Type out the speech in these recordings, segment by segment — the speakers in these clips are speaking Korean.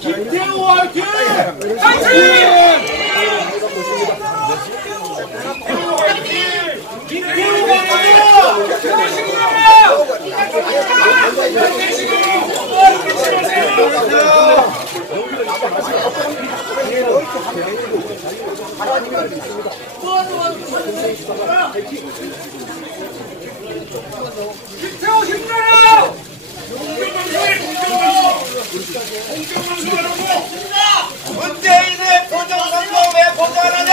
김태우 화이팅! 화이팅! 김태우 김태우 힘내라! 문재인의 보정선거 왜 보정 안 하냐?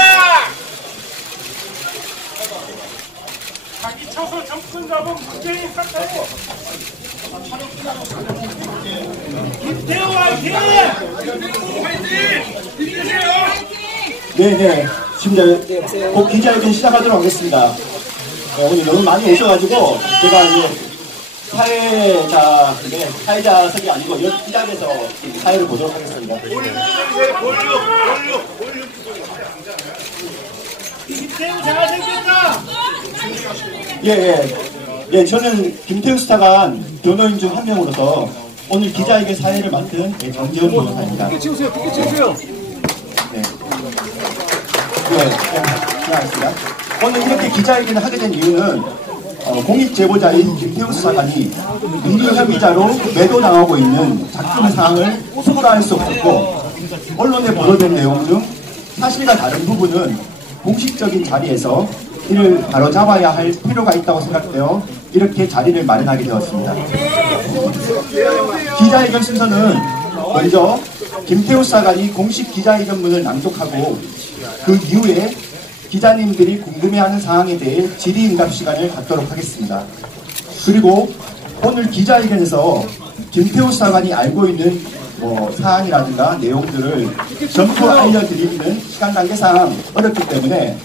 자기 쳐서 정권 잡은 문재인 사태. 김태우 화이팅! 네네. 지금 곧 기자회견 시작하도록 하겠습니다. 오늘 너무 많이 오셔가지고 제가 이제 사회자석이 아니고 이 자리에서 사회를 보도록 하겠습니다. 김태우 잘생겼다! 예, 저는 김태우 수사관 변호인 중 한 명으로서 오늘 기자회견 사회를 맡은 정재훈 변호사입니다. 국회 치우세요, 국회 치우세요! 네, 알겠습니다. 오늘 이렇게 기자회견을 하게 된 이유는 공익제보자인 김태우 수사관이 비리 혐의자로 매도당하고 있는 작품의 상황을 소홀할 수 없었고 언론에 보도된 내용 중 사실과 다른 부분은 공식적인 자리에서 이를 바로잡아야 할 필요가 있다고 생각되어 이렇게 자리를 마련하게 되었습니다. 기자회견 순서는 먼저 김태우 수사관이 공식 기자회견문을 낭독하고 그 이후에 기자님들이 궁금해하는 사항에 대해 질의응답 시간을 갖도록 하겠습니다. 그리고 오늘 기자회견에서 김태우 수사관이 알고 있는 사안이라든가 내용들을 전부 알려드리는 시간 관계상 어렵기 때문에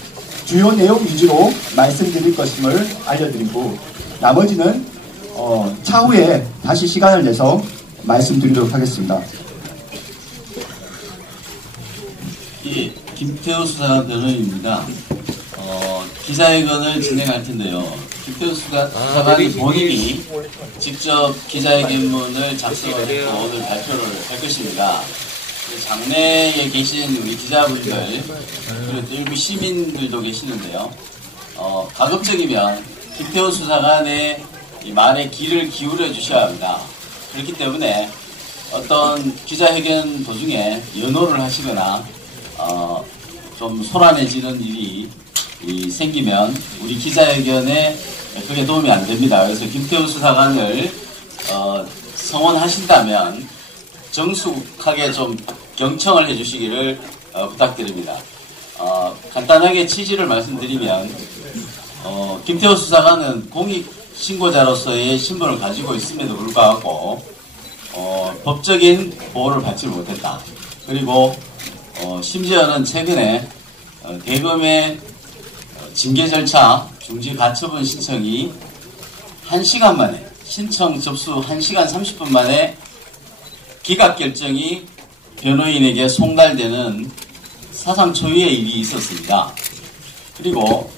주요 내용 위주로 말씀드릴 것임을 알려드리고 나머지는 차후에 다시 시간을 내서 말씀드리도록 하겠습니다. 예, 김태우 수사관 변호인입니다. 기자회견을 진행할 텐데요. 김태우 수사관이 본인이 직접 기자회견문을 작성했고 오늘 발표를 할 것입니다. 장내에 계신 우리 기자분들 그리고 일부 시민들도 계시는데요. 가급적이면 김태우 수사관의 이 말에 귀를 기울여 주셔야 합니다. 그렇기 때문에 어떤 기자회견 도중에 연호를 하시거나 좀 소란해지는 일이 생기면 우리 기자회견에 그게 도움이 안 됩니다. 그래서 김태우 수사관을 성원하신다면 정숙하게 좀 경청을 해주시기를 부탁드립니다. 간단하게 취지를 말씀드리면 김태우 수사관은 공익신고자로서의 신분을 가지고 있음에도 불구하고 법적인 보호를 받지 못했다. 그리고 심지어는 최근에 대검의 징계 절차 중지 가처분 신청이 1시간 만에 신청 접수 1시간 30분 만에 기각 결정이 변호인에게 송달되는 사상 초유의 일이 있었습니다. 그리고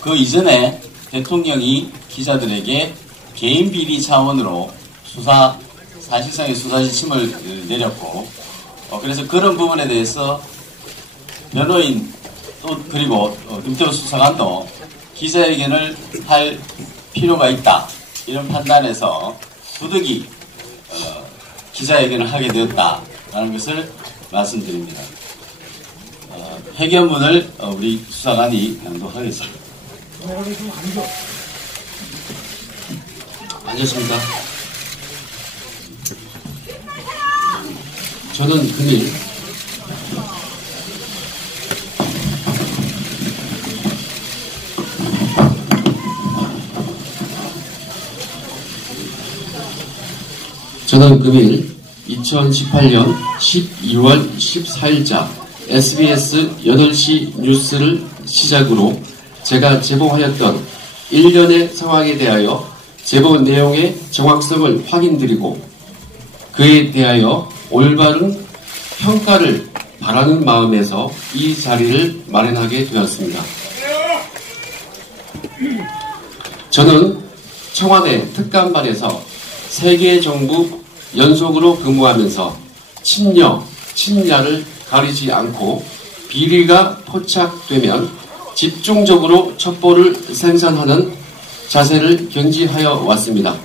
그 이전에 대통령이 기자들에게 개인 비리 차원으로 사실상의 수사 지침을 내렸고 그래서 그런 부분에 대해서 변호인 그리고 김태우 수사관도 기자회견을 할 필요가 있다 이런 판단에서 부득이 기자회견을 하게 되었다라는 것을 말씀드립니다. 회견문을 우리 수사관이 낭독하겠습니다. 앉으십니다. 저는 금일 저는 금일 2018년 12월 14일자 SBS 8시 뉴스를 시작으로 제가 제보하였던 일련의 상황에 대하여 제보 내용의 정확성을 확인드리고 그에 대하여 올바른 평가를 바라는 마음에서 이 자리를 마련하게 되었습니다. 저는 청와대 특감반에서 3개 정부 연속으로 근무하면서 친여, 친야를 가리지 않고 비리가 포착되면 집중적으로 첩보를 생산하는 자세를 견지하여 왔습니다.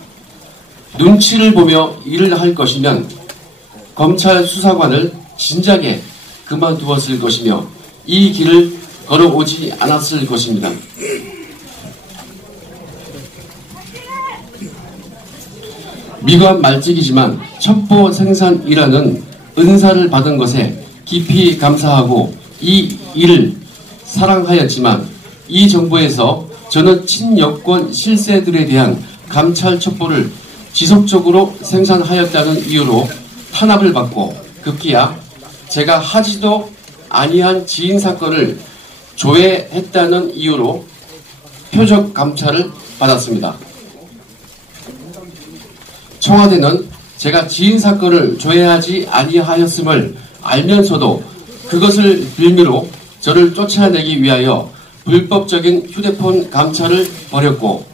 눈치를 보며 일을 할 것이면 검찰 수사관을 진작에 그만두었을 것이며 이 길을 걸어오지 않았을 것입니다. 미관 말직이지만 첩보 생산이라는 은사를 받은 것에 깊이 감사하고 이 일을 사랑하였지만 이 정부에서 저는 친여권 실세들에 대한 감찰 첩보를 지속적으로 생산하였다는 이유로 탄압을 받고 급기야 제가 하지도 아니한 지인 사건을 조회했다는 이유로 표적 감찰을 받았습니다. 청와대는 제가 지인 사건을 조회하지 아니하였음을 알면서도 그것을 빌미로 저를 쫓아내기 위하여 불법적인 휴대폰 감찰을 벌였고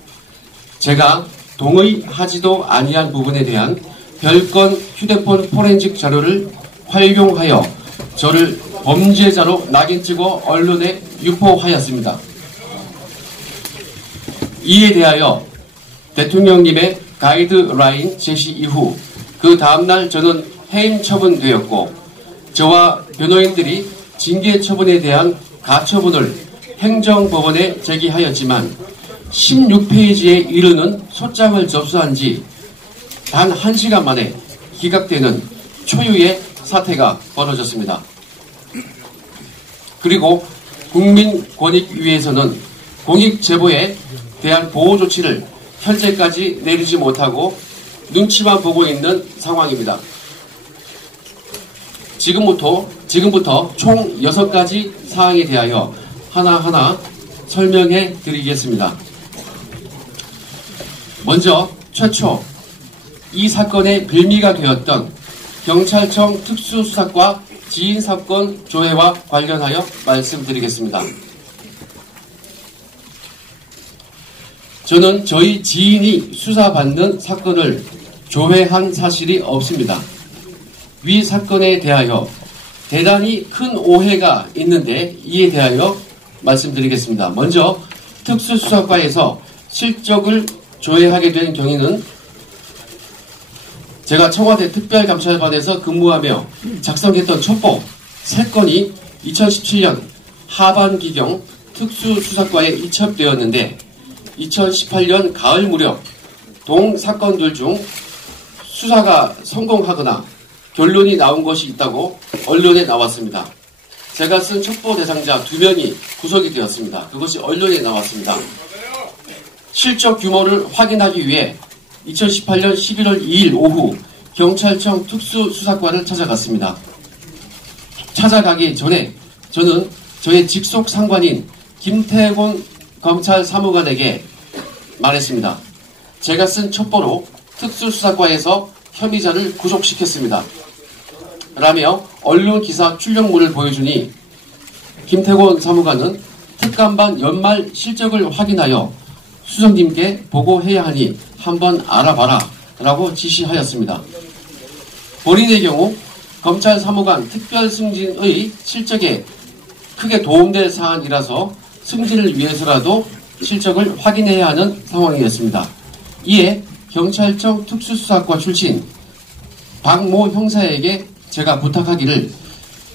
제가 동의하지도 아니한 부분에 대한 별건 휴대폰 포렌식 자료를 활용하여 저를 범죄자로 낙인 찍어 언론에 유포하였습니다. 이에 대하여 대통령님의 가이드라인 제시 이후 그 다음날 저는 해임 처분되었고 저와 변호인들이 징계 처분에 대한 가처분을 행정법원에 제기하였지만 16페이지에 이르는 소장을 접수한 지 단 1시간 만에 기각되는 초유의 사태가 벌어졌습니다. 그리고 국민권익위에서는 공익제보에 대한 보호 조치를 현재까지 내리지 못하고 눈치만 보고 있는 상황입니다. 지금부터 총 6가지 사항에 대하여 하나하나 설명해 드리겠습니다. 먼저 최초 이 사건의 빌미가 되었던 경찰청 특수수사과 지인사건 조회와 관련하여 말씀드리겠습니다. 저는 저희 지인이 수사받는 사건을 조회한 사실이 없습니다. 위 사건에 대하여 대단히 큰 오해가 있는데 이에 대하여 말씀드리겠습니다. 먼저 특수수사과에서 실적을 조회하게 된 경위는 제가 청와대 특별감찰반에서 근무하며 작성했던 첩보 3건이 2017년 하반기경 특수수사과에 이첩되었는데 2018년 가을 무렵 동 사건들 중 수사가 성공하거나 결론이 나온 것이 있다고 언론에 나왔습니다. 제가 쓴 첩보 대상자 2명이 구속이 되었습니다. 그것이 언론에 나왔습니다. 실적 규모를 확인하기 위해 2018년 11월 2일 오후 경찰청 특수수사과를 찾아갔습니다. 찾아가기 전에 저는 저의 직속 상관인 김태곤 검찰 사무관에게 말했습니다. 제가 쓴 첩보로 특수수사과에서 혐의자를 구속시켰습니다. 라며 언론 기사 출력물을 보여주니 김태곤 사무관은 특감반 연말 실적을 확인하여 수석님께 보고해야 하니 한번 알아봐라 라고 지시하였습니다. 본인의 경우 검찰 사무관 특별 승진의 실적에 크게 도움될 사안이라서 승진을 위해서라도 실적을 확인해야 하는 상황이었습니다. 이에 경찰청 특수수사과 출신 박모 형사에게 제가 부탁하기를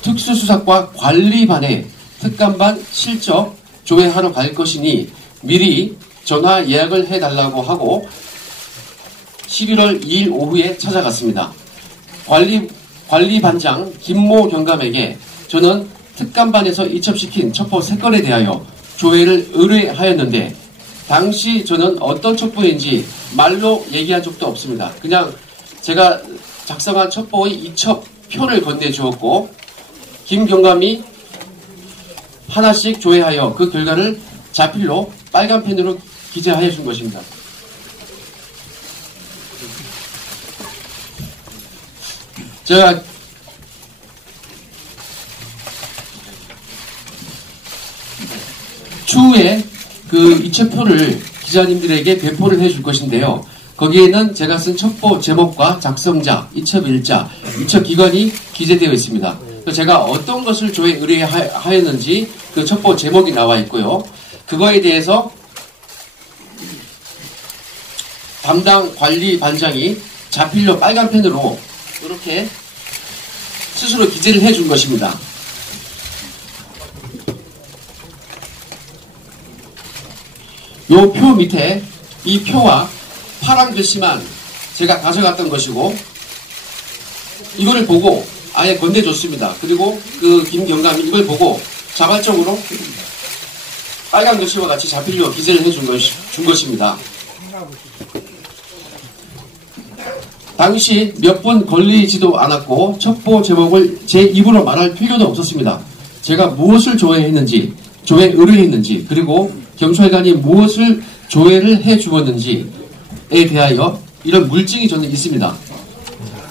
특수수사과 관리반에 특감반 실적 조회하러 갈 것이니 미리 전화 예약을 해달라고 하고 11월 2일 오후에 찾아갔습니다. 관리반장 김모 경감에게 저는 특감반에서 이첩시킨 첩보 3건에 대하여 조회를 의뢰하였는데 당시 저는 어떤 첩보인지 말로 얘기한 적도 없습니다. 그냥 제가 작성한 첩보의 이첩 표를 건네주었고 김 경감이 하나씩 조회하여 그 결과를 자필로 빨간 펜으로 기재하여 준 것입니다. 제가 추후에 그 이첩표를 기자님들에게 배포를 해줄 것인데요. 거기에는 제가 쓴 첩보 제목과 작성자, 이첩일자, 이첩기관이 기재되어 있습니다. 제가 어떤 것을 조회 의뢰하였는지 그 첩보 제목이 나와 있고요. 그거에 대해서 담당 관리 반장이 자필로 빨간 펜으로 이렇게 스스로 기재를 해준 것입니다. 요 표 밑에 이 표와 파란 글씨만 제가 가져갔던 것이고, 이거를 보고 아예 건네줬습니다. 그리고 그 김경감이 이걸 보고 자발적으로 빨간 글씨와 같이 자필로 기재를 해준 것입니다. 당시 몇 분 걸리지도 않았고 첩보 제목을 제 입으로 말할 필요도 없었습니다. 제가 무엇을 조회했는지, 조회 의뢰했는지, 그리고 경찰관이 무엇을 조회를 해 주었는지에 대하여 이런 물증이 저는 있습니다.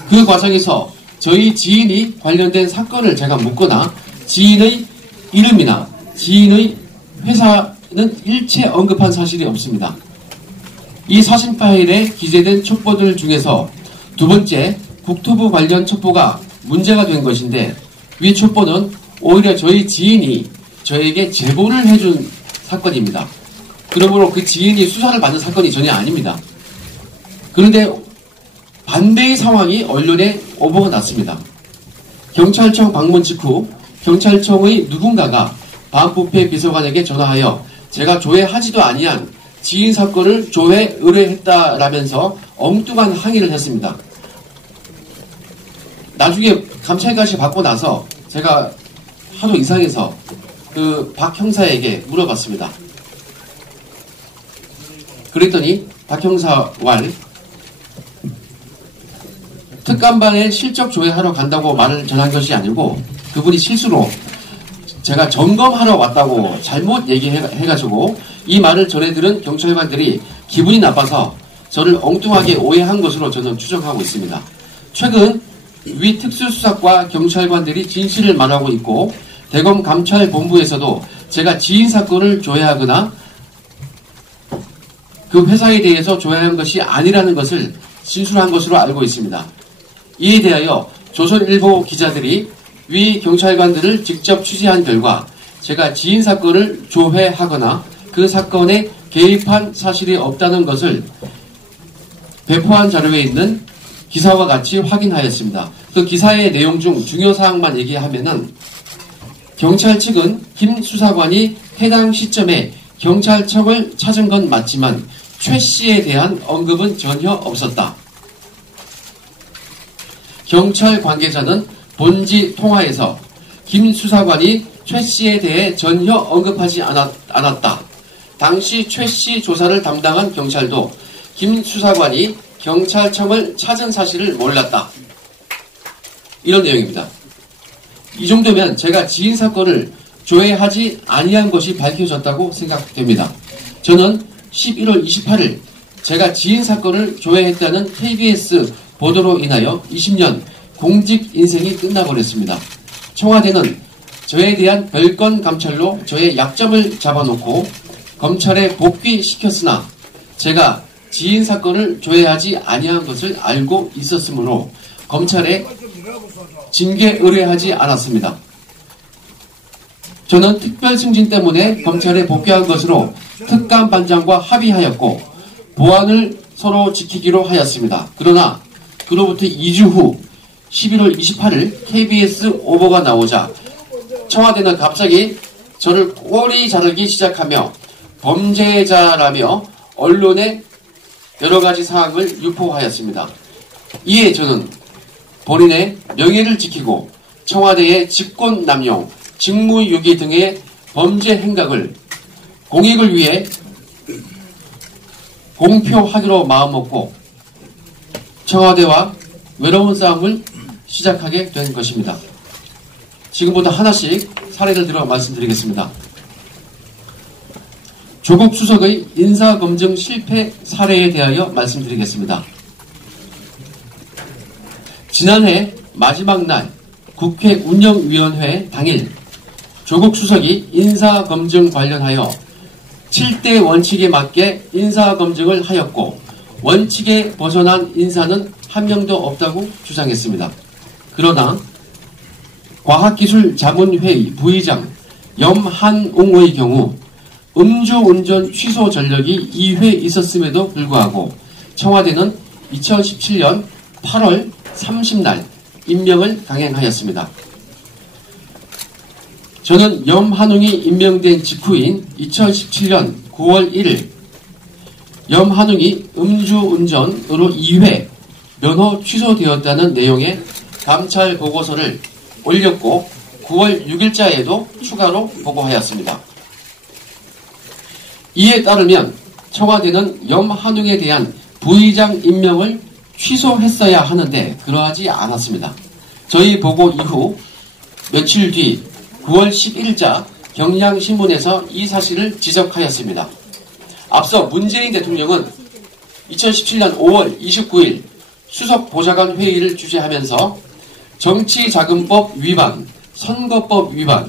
그 과정에서 저희 지인이 관련된 사건을 제가 묻거나 지인의 이름이나 지인의 회사는 일체 언급한 사실이 없습니다. 이 사진 파일에 기재된 첩보들 중에서 두 번째, 국토부 관련 첩보가 문제가 된 것인데, 위 첩보는 오히려 저희 지인이 저에게 제보를 해준 사건입니다. 그러므로 그 지인이 수사를 받는 사건이 전혀 아닙니다. 그런데 반대의 상황이 언론에 오보가 났습니다. 경찰청 방문 직후 경찰청의 누군가가 반부패 비서관에게 전화하여 제가 조회하지도 아니한 지인 사건을 조회 의뢰했다라면서 엉뚱한 항의를 했습니다. 나중에 감찰까지 받고 나서 제가 하도 이상해서 그 박 형사에게 물어봤습니다. 그랬더니 박 형사 왈 특감반에 실적 조회하러 간다고 말을 전한 것이 아니고, 그분이 실수로 제가 점검하러 왔다고 잘못 얘기해가지고 이 말을 전해들은 경찰관들이 기분이 나빠서 저를 엉뚱하게 오해한 것으로 저는 추정하고 있습니다. 최근 위 특수수사과 경찰관들이 진실을 말하고 있고, 대검 감찰본부에서도 제가 지인 사건을 조회하거나 그 회사에 대해서 조회한 것이 아니라는 것을 진술한 것으로 알고 있습니다. 이에 대하여 조선일보 기자들이 위 경찰관들을 직접 취재한 결과 제가 지인 사건을 조회하거나 그 사건에 개입한 사실이 없다는 것을 배포한 자료에 있는 기사와 같이 확인하였습니다. 그 기사의 내용 중 중요 사항만 얘기하면은, 경찰 측은 김 수사관이 해당 시점에 경찰청을 찾은 건 맞지만 최 씨에 대한 언급은 전혀 없었다. 경찰 관계자는 본지 통화에서 김 수사관이 최 씨에 대해 전혀 언급하지 않았다. 당시 최 씨 조사를 담당한 경찰도 김 수사관이 경찰청을 찾은 사실을 몰랐다. 이런 내용입니다. 이 정도면 제가 지인 사건을 조회하지 아니한 것이 밝혀졌다고 생각됩니다. 저는 11월 28일 제가 지인 사건을 조회했다는 KBS 보도로 인하여 20년 공직 인생이 끝나버렸습니다. 청와대는 저에 대한 별건 감찰로 저의 약점을 잡아놓고 검찰에 복귀시켰으나 제가 지인 사건을 조회하지 아니한 것을 알고 있었으므로 검찰에 징계 의뢰하지 않았습니다. 저는 특별 승진 때문에 검찰에 복귀한 것으로 특감반장과 합의하였고 보안을 서로 지키기로 하였습니다. 그러나 그로부터 2주 후 11월 28일 KBS 오보가 나오자 청와대는 갑자기 저를 꼬리 자르기 시작하며 범죄자라며 언론에 여러 가지 사항을 유포하였습니다. 이에 저는 본인의 명예를 지키고 청와대의 직권남용, 직무유기 등의 범죄 행각을 공익을 위해 공표하기로 마음먹고 청와대와 외로운 싸움을 시작하게 된 것입니다. 지금부터 하나씩 사례를 들어 말씀드리겠습니다. 조국 수석의 인사검증 실패 사례에 대하여 말씀드리겠습니다. 지난해 마지막 날 국회 운영위원회 당일 조국 수석이 인사검증 관련하여 7대 원칙에 맞게 인사검증을 하였고 원칙에 벗어난 인사는 한 명도 없다고 주장했습니다. 그러나 과학기술자문회의 부의장 염한웅의 경우 음주운전 취소 전력이 2회 있었음에도 불구하고 청와대는 2017년 8월 30날 임명을 강행하였습니다. 저는 염한웅이 임명된 직후인 2017년 9월 1일 염한웅이 음주운전으로 2회 면허 취소되었다는 내용의 감찰 보고서를 올렸고 9월 6일자에도 추가로 보고하였습니다. 이에 따르면 청와대는 염한웅에 대한 부의장 임명을 취소했어야 하는데 그러하지 않았습니다. 저희 보고 이후 며칠 뒤 9월 11일자 경향신문에서 이 사실을 지적하였습니다. 앞서 문재인 대통령은 2017년 5월 29일 수석보좌관 회의를 주재하면서 정치자금법 위반, 선거법 위반,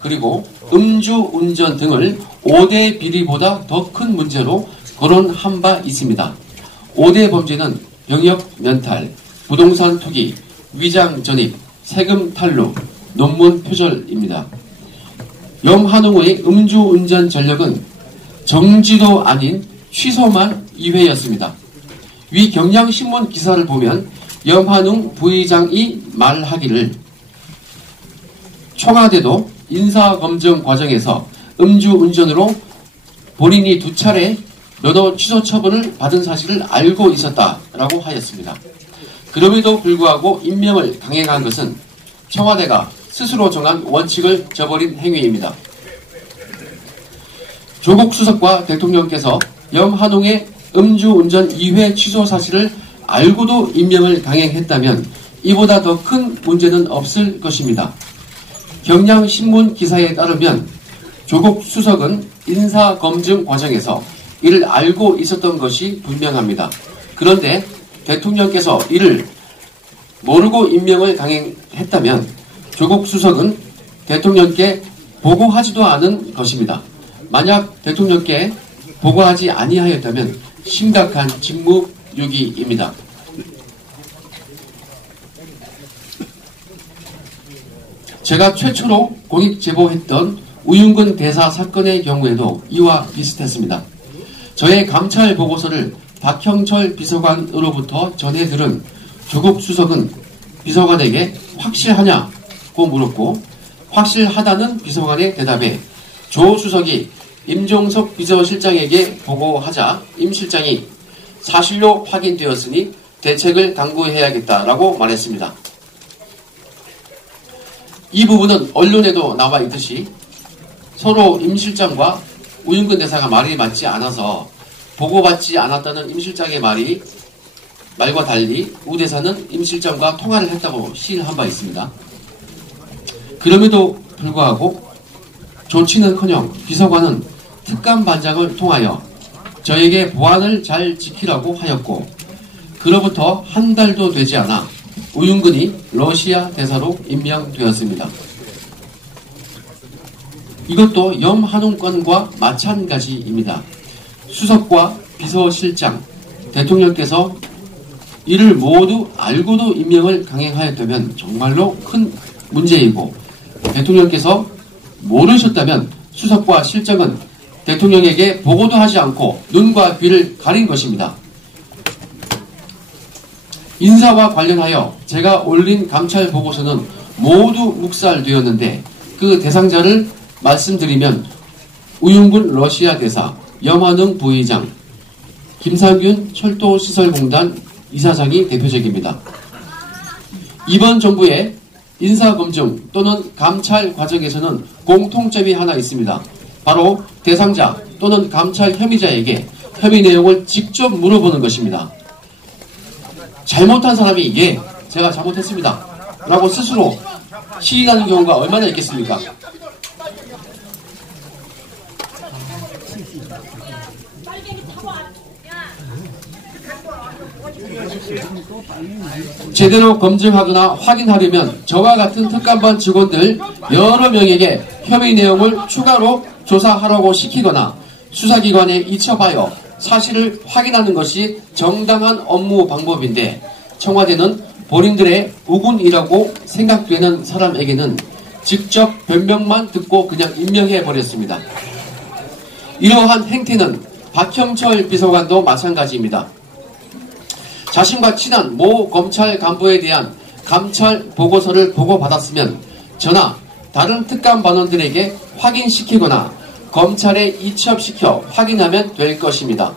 그리고 음주운전 등을 5대 비리보다 더 큰 문제로 거론한 바 있습니다. 5대 범죄는 병역 면탈, 부동산 투기, 위장 전입, 세금 탈루, 논문 표절입니다. 염한웅의 음주운전 전력은 정지도 아닌 취소만 2회였습니다. 위 경향신문 기사를 보면 염한웅 부의장이 말하기를 청와대도 인사검증 과정에서 음주운전으로 본인이 2차례 면허 취소 처분을 받은 사실을 알고 있었다라고 하였습니다. 그럼에도 불구하고 임명을 강행한 것은 청와대가 스스로 정한 원칙을 저버린 행위입니다. 조국 수석과 대통령께서 염한웅의 음주운전 2회 취소 사실을 알고도 임명을 강행했다면 이보다 더 큰 문제는 없을 것입니다. 경향신문 기사에 따르면 조국 수석은 인사검증 과정에서 이를 알고 있었던 것이 분명합니다. 그런데 대통령께서 이를 모르고 임명을 강행했다면 조국 수석은 대통령께 보고하지도 않은 것입니다. 만약 대통령께 보고하지 아니하였다면 심각한 직무유기입니다. 제가 최초로 공익 제보했던 우윤근 대사 사건의 경우에도 이와 비슷했습니다. 저의 감찰 보고서를 박형철 비서관으로부터 전해 들은 조국 수석은 비서관에게 확실하냐고 물었고 확실하다는 비서관의 대답에 조 수석이 임종석 비서실장에게 보고하자 임 실장이 사실로 확인되었으니 대책을 당부해야겠다라고 말했습니다. 이 부분은 언론에도 나와 있듯이 서로 임 실장과 우윤근 대사가 말이 맞지 않아서 보고받지 않았다는 임 실장의 말과 달리 우 대사는 임 실장과 통화를 했다고 시인한 바 있습니다. 그럼에도 불구하고 조치는커녕 비서관은 특감반장을 통하여 저에게 보안을 잘 지키라고 하였고 그로부터 한 달도 되지 않아 우윤근이 러시아 대사로 임명되었습니다. 이것도 염한웅 건과 마찬가지입니다. 수석과 비서실장, 대통령께서 이를 모두 알고도 임명을 강행하였다면 정말로 큰 문제이고 대통령께서 모르셨다면 수석과 실장은 대통령에게 보고도 하지 않고 눈과 귀를 가린 것입니다. 인사와 관련하여 제가 올린 감찰 보고서는 모두 묵살되었는데 그 대상자를 말씀드리면 우윤근 러시아 대사, 염한웅 부의장, 김상균 철도시설공단 이사장이 대표적입니다. 이번 정부의 인사검증 또는 감찰 과정에서는 공통점이 하나 있습니다. 바로 대상자 또는 감찰 혐의자에게 혐의 내용을 직접 물어보는 것입니다. 잘못한 사람이 예, 제가 잘못했습니다 라고 스스로 시인하는 경우가 얼마나 있겠습니까? 제대로 검증하거나 확인하려면 저와 같은 특감반 직원들 여러 명에게 혐의 내용을 추가로 조사하라고 시키거나 수사기관에 이첩하여 사실을 확인하는 것이 정당한 업무 방법인데, 청와대는 본인들의 우군이라고 생각되는 사람에게는 직접 변명만 듣고 그냥 임명해버렸습니다. 이러한 행태는 박형철 비서관도 마찬가지입니다. 자신과 친한 모 검찰 간부에 대한 감찰 보고서를 보고받았으면 저나 다른 특감반원들에게 확인시키거나 검찰에 이첩시켜 확인하면 될 것입니다.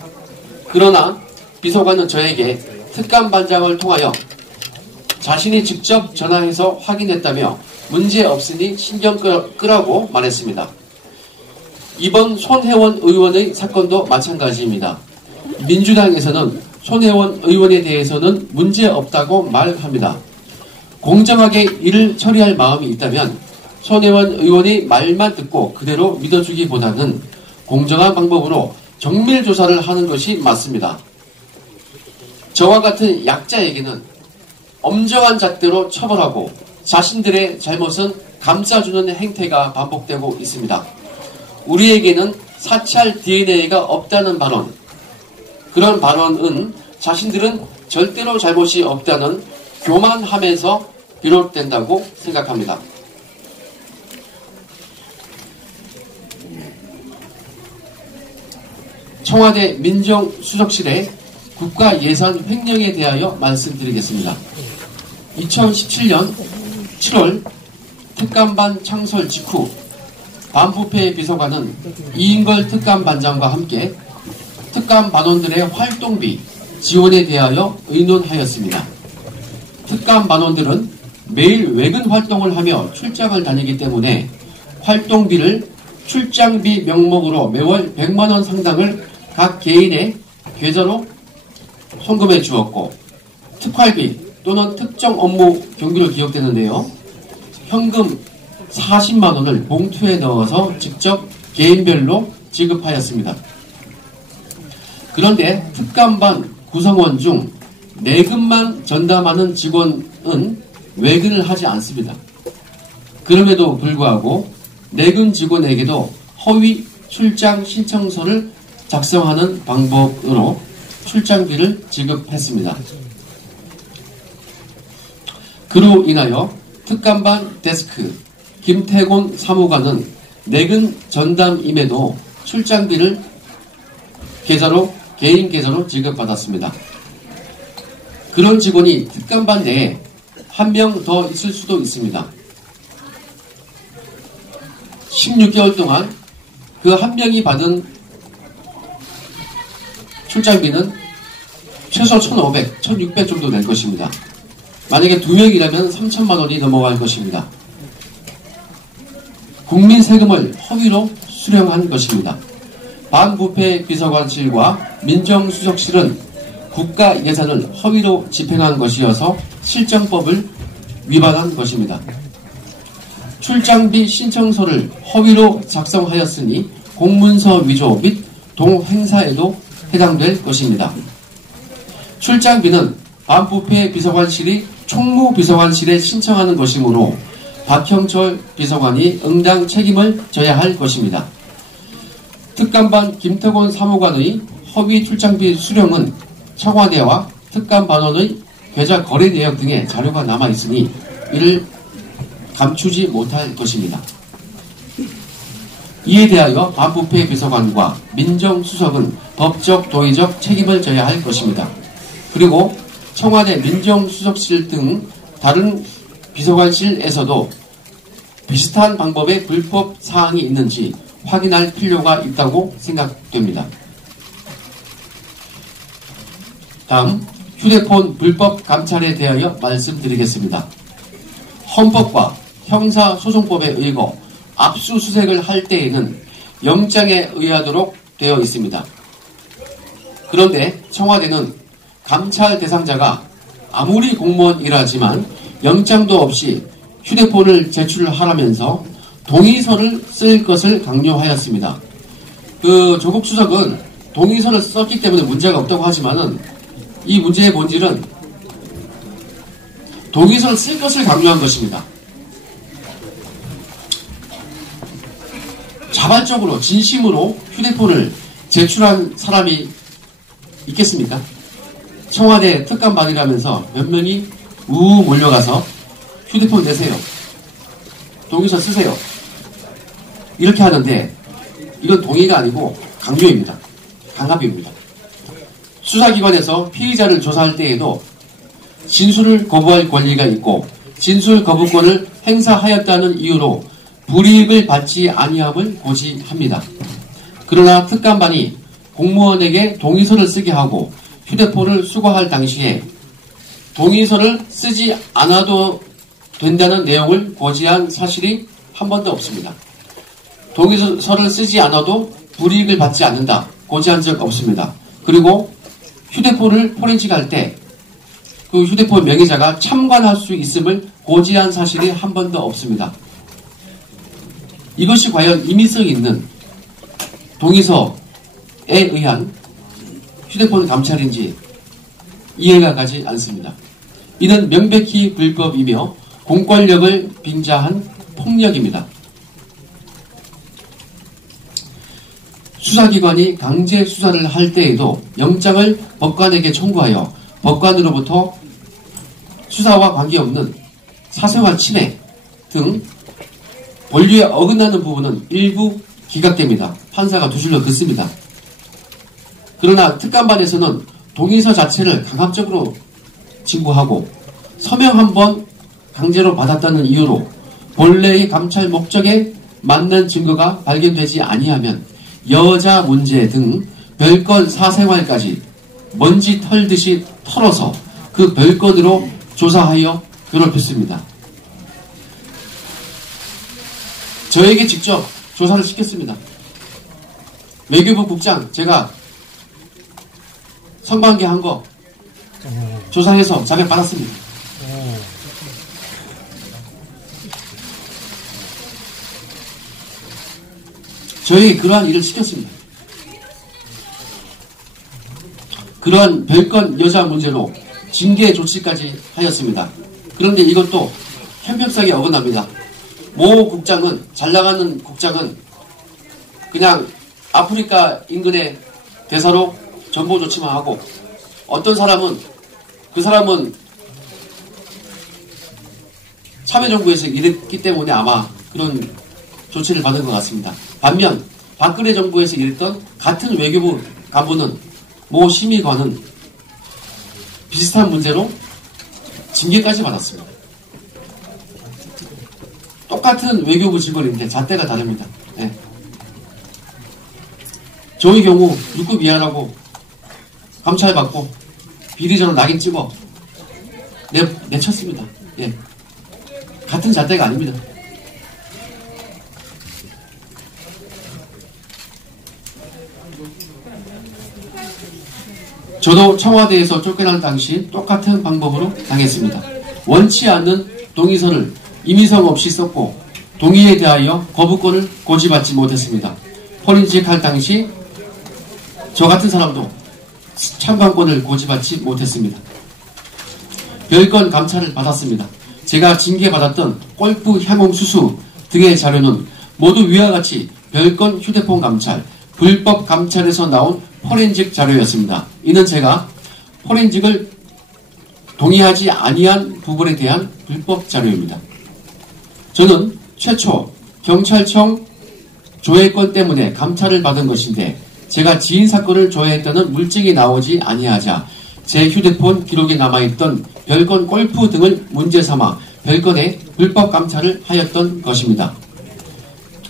그러나 비서관은 저에게 특감반장을 통하여 자신이 직접 전화해서 확인했다며 문제없으니 신경 끄라고 말했습니다. 이번 손혜원 의원의 사건도 마찬가지입니다. 민주당에서는 손혜원 의원에 대해서는 문제없다고 말합니다. 공정하게 일을 처리할 마음이 있다면 손혜원 의원의 말만 듣고 그대로 믿어주기보다는 공정한 방법으로 정밀 조사를 하는 것이 맞습니다. 저와 같은 약자에게는 엄정한 잣대로 처벌하고 자신들의 잘못은 감싸주는 행태가 반복되고 있습니다. 우리에게는 사찰 DNA가 없다는 발언, 그런 발언은 자신들은 절대로 잘못이 없다는 교만함에서 비롯된다고 생각합니다. 청와대 민정수석실의 국가예산 횡령에 대하여 말씀드리겠습니다. 2017년 7월 특감반 창설 직후 반부패 비서관은 이인걸 특감반장과 함께 특감반원들의 활동비 지원에 대하여 의논하였습니다. 특감반원들은 매일 외근 활동을 하며 출장을 다니기 때문에 활동비를 출장비 명목으로 매월 100만원 상당을 각 개인의 계좌로 송금해 주었고, 특활비 또는 특정 업무 경비로 기억되는데요. 현금 40만원을 봉투에 넣어서 직접 개인별로 지급하였습니다. 그런데 특감반 구성원 중 내근만 전담하는 직원은 외근을 하지 않습니다. 그럼에도 불구하고 내근 직원에게도 허위 출장 신청서를 작성하는 방법으로 출장비를 지급했습니다. 그로 인하여 특감반 데스크 김태곤 사무관은 내근 전담임에도 출장비를 개인 계좌로 지급받았습니다. 그런 직원이 특감반 내에 한 명 더 있을 수도 있습니다. 16개월 동안 그 한 명이 받은 출장비는 최소 1,500, 1,600 정도 될 것입니다. 만약에 2명이라면 3천만 원이 넘어갈 것입니다. 국민 세금을 허위로 수령한 것입니다. 반부패 비서관실과 민정수석실은 국가 예산을 허위로 집행한 것이어서 실정법을 위반한 것입니다. 출장비 신청서를 허위로 작성하였으니 공문서 위조 및 동행사에도 해당될 것입니다. 출장비는 반부패 비서관실이 총무비서관실에 신청하는 것이므로 박형철 비서관이 응당 책임을 져야 할 것입니다. 특감반 김태곤 사무관의 허위 출장비 수령은 청와대와 특감반원의 계좌 거래 내역 등의 자료가 남아있으니 이를 감추지 못할 것입니다. 이에 대하여 반부패 비서관과 민정수석은 법적 도의적 책임을 져야 할 것입니다. 그리고 청와대 민정수석실 등 다른 비서관실에서도 비슷한 방법의 불법 사항이 있는지 확인할 필요가 있다고 생각됩니다. 다음 휴대폰 불법 감찰에 대하여 말씀드리겠습니다. 헌법과 형사소송법에 의거 압수수색을 할 때에는 영장에 의하도록 되어 있습니다. 그런데 청와대는 감찰 대상자가 아무리 공무원이라지만 영장도 없이 휴대폰을 제출하라면서 동의서를 쓸 것을 강요하였습니다. 조국 수석은 동의서를 썼기 때문에 문제가 없다고 하지만은 이 문제의 본질은 동의서를 쓸 것을 강요한 것입니다. 자발적으로 진심으로 휴대폰을 제출한 사람이 있겠습니까? 청와대 특감반이라면서 몇 명이 우우 몰려가서 휴대폰 내세요. 동의서 쓰세요. 이렇게 하는데 이건 동의가 아니고 강요입니다. 강압입니다. 수사기관에서 피의자를 조사할 때에도 진술을 거부할 권리가 있고 진술 거부권을 행사하였다는 이유로 불이익을 받지 아니함을 고지합니다. 그러나 특감반이 공무원에게 동의서를 쓰게 하고 휴대폰을 수거할 당시에 동의서를 쓰지 않아도 된다는 내용을 고지한 사실이 한 번도 없습니다. 동의서를 쓰지 않아도 불이익을 받지 않는다. 고지한 적 없습니다. 그리고 휴대폰을 포렌식할 때 그 휴대폰 명의자가 참관할 수 있음을 고지한 사실이 한 번도 없습니다. 이것이 과연 임의성 있는 동의서에 의한 휴대폰 감찰인지 이해가 가지 않습니다. 이는 명백히 불법이며 공권력을 빙자한 폭력입니다. 수사기관이 강제 수사를 할 때에도 영장을 법관에게 청구하여 법관으로부터 수사와 관계없는 사생활 침해 등 권리에 어긋나는 부분은 일부 기각됩니다. 판사가 두 줄로 긋습니다. 그러나 특감반에서는 동의서 자체를 강압적으로 진구하고 서명 한 번 강제로 받았다는 이유로 본래의 감찰 목적에 맞는 증거가 발견되지 아니하면 여자 문제 등 별건 사생활까지 먼지 털듯이 털어서 그 별건으로 조사하여 괴롭혔습니다. 저에게 직접 조사를 시켰습니다. 외교부 국장 제가 선관계 한 거 조사해서 자백 받았습니다. 저에게 그러한 일을 시켰습니다. 그러한 별건 여자 문제로 징계 조치까지 하였습니다. 그런데 이것도 형평성에 어긋납니다. 모 국장은, 잘 나가는 국장은 그냥 아프리카 인근의 대사로 정보 조치만 하고 어떤 사람은 그 사람은 참여정부에서 일했기 때문에 아마 그런 조치를 받은 것 같습니다. 반면 박근혜 정부에서 일했던 같은 외교부 간부는 모 심의관은 비슷한 문제로 징계까지 받았습니다. 똑같은 외교부 직원인데 잣대가 다릅니다. 네. 저의 경우 6급 이하라고 감찰받고 비리전을 낙인 찍어 내쳤습니다. 예. 같은 잣대가 아닙니다. 저도 청와대에서 쫓겨난 당시 똑같은 방법으로 당했습니다. 원치 않는 동의서를 임의성 없이 썼고 동의에 대하여 거부권을 고지받지 못했습니다. 포렌식 할 당시 저 같은 사람도 참관권을 고지받지 못했습니다. 별건 감찰을 받았습니다. 제가 징계받았던 골프 향응 수수 등의 자료는 모두 위와 같이 별건 휴대폰 감찰, 불법 감찰에서 나온 포렌식 자료였습니다. 이는 제가 포렌식을 동의하지 아니한 부분에 대한 불법 자료입니다. 저는 최초 경찰청 조회권 때문에 감찰을 받은 것인데 제가 지인 사건을 조회했다는 물증이 나오지 아니하자 제 휴대폰 기록에 남아있던 별건 골프 등을 문제 삼아 별건에 불법 감찰을 하였던 것입니다.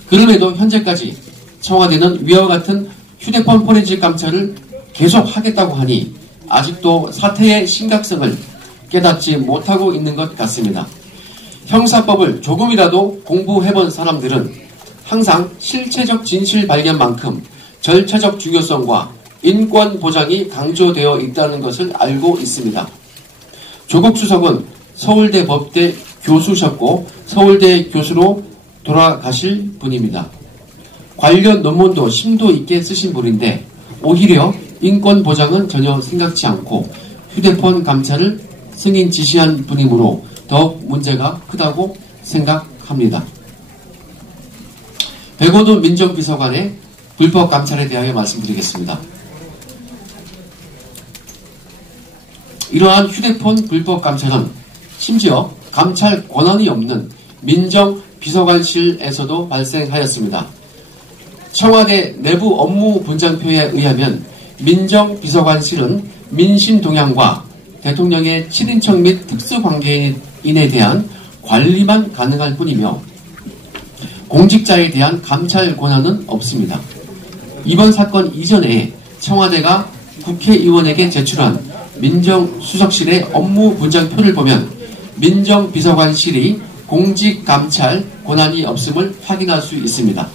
그럼에도 현재까지 청와대는 위와 같은 휴대폰 포렌식 감찰을 계속하겠다고 하니 아직도 사태의 심각성을 깨닫지 못하고 있는 것 같습니다. 형사법을 조금이라도 공부해본 사람들은 항상 실체적 진실 발견만큼 절차적 중요성과 인권 보장이 강조되어 있다는 것을 알고 있습니다. 조국 수석은 서울대 법대 교수셨고 서울대 교수로 돌아가실 분입니다. 관련 논문도 심도 있게 쓰신 분인데 오히려 인권 보장은 전혀 생각지 않고 휴대폰 감찰을 승인 지시한 분이므로 더욱 문제가 크다고 생각합니다. 백원우 민정비서관의 불법 감찰에 대하여 말씀드리겠습니다. 이러한 휴대폰 불법 감찰은 심지어 감찰 권한이 없는 민정비서관실에서도 발생하였습니다. 청와대 내부 업무 분장표에 의하면 민정비서관실은 민심동향과 대통령의 친인척 및 특수관계인에 대한 관리만 가능할 뿐이며 공직자에 대한 감찰 권한은 없습니다. 이번 사건 이전에 청와대가 국회의원에게 제출한 민정수석실의 업무 분장표를 보면 민정비서관실이 공직감찰 권한이 없음을 확인할 수 있습니다.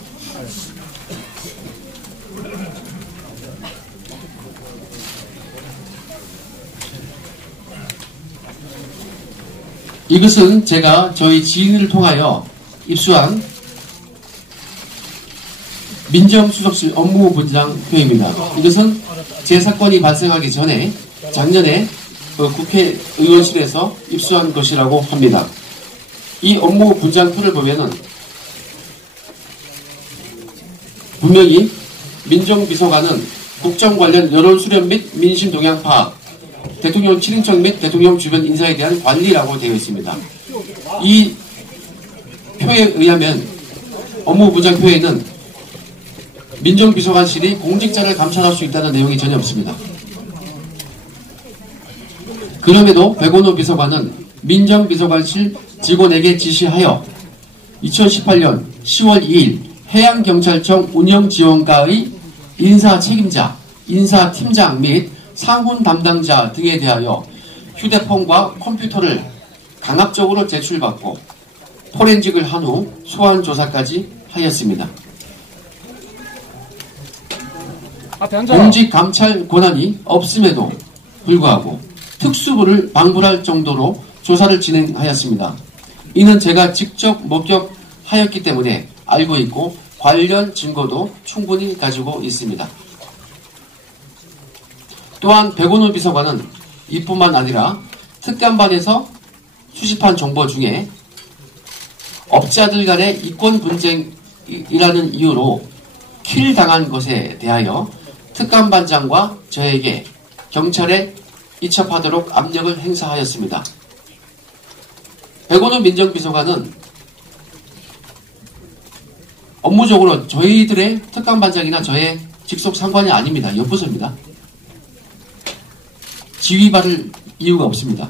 이것은 제가 저희 지인을 통하여 입수한 민정수석실 업무 분장표입니다. 이것은 제 사건이 발생하기 전에 작년에 국회의원실에서 입수한 것이라고 합니다. 이 업무 분장표를 보면은 분명히 민정비서관은 국정 관련 여론 수렴 및 민심 동향 파악, 대통령 친인척 및 대통령 주변 인사에 대한 관리라고 되어 있습니다. 이 표에 의하면 업무 분장표에는 민정비서관실이 공직자를 감찰할 수 있다는 내용이 전혀 없습니다. 그럼에도 백원우 비서관은 민정비서관실 직원에게 지시하여 2018년 10월 2일 해양경찰청 운영지원과의 인사책임자, 인사팀장 및 상훈 담당자 등에 대하여 휴대폰과 컴퓨터를 강압적으로 제출받고 포렌직을 한 후 소환조사까지 하였습니다. 공직감찰 권한이 없음에도 불구하고 특수부를 방불할 정도로 조사를 진행하였습니다. 이는 제가 직접 목격하였기 때문에 알고 있고 관련 증거도 충분히 가지고 있습니다. 또한 백원우 비서관은 이뿐만 아니라 특감반에서 수집한 정보 중에 업자들 간의 이권 분쟁이라는 이유로 킬당한 것에 대하여 특감반장과 저에게 경찰에 이첩하도록 압력을 행사하였습니다. 백원우 민정비서관은 업무적으로 저희들의 특감반장이나 저의 직속 상관이 아닙니다. 옆부서입니다. 지휘 받을 이유가 없습니다.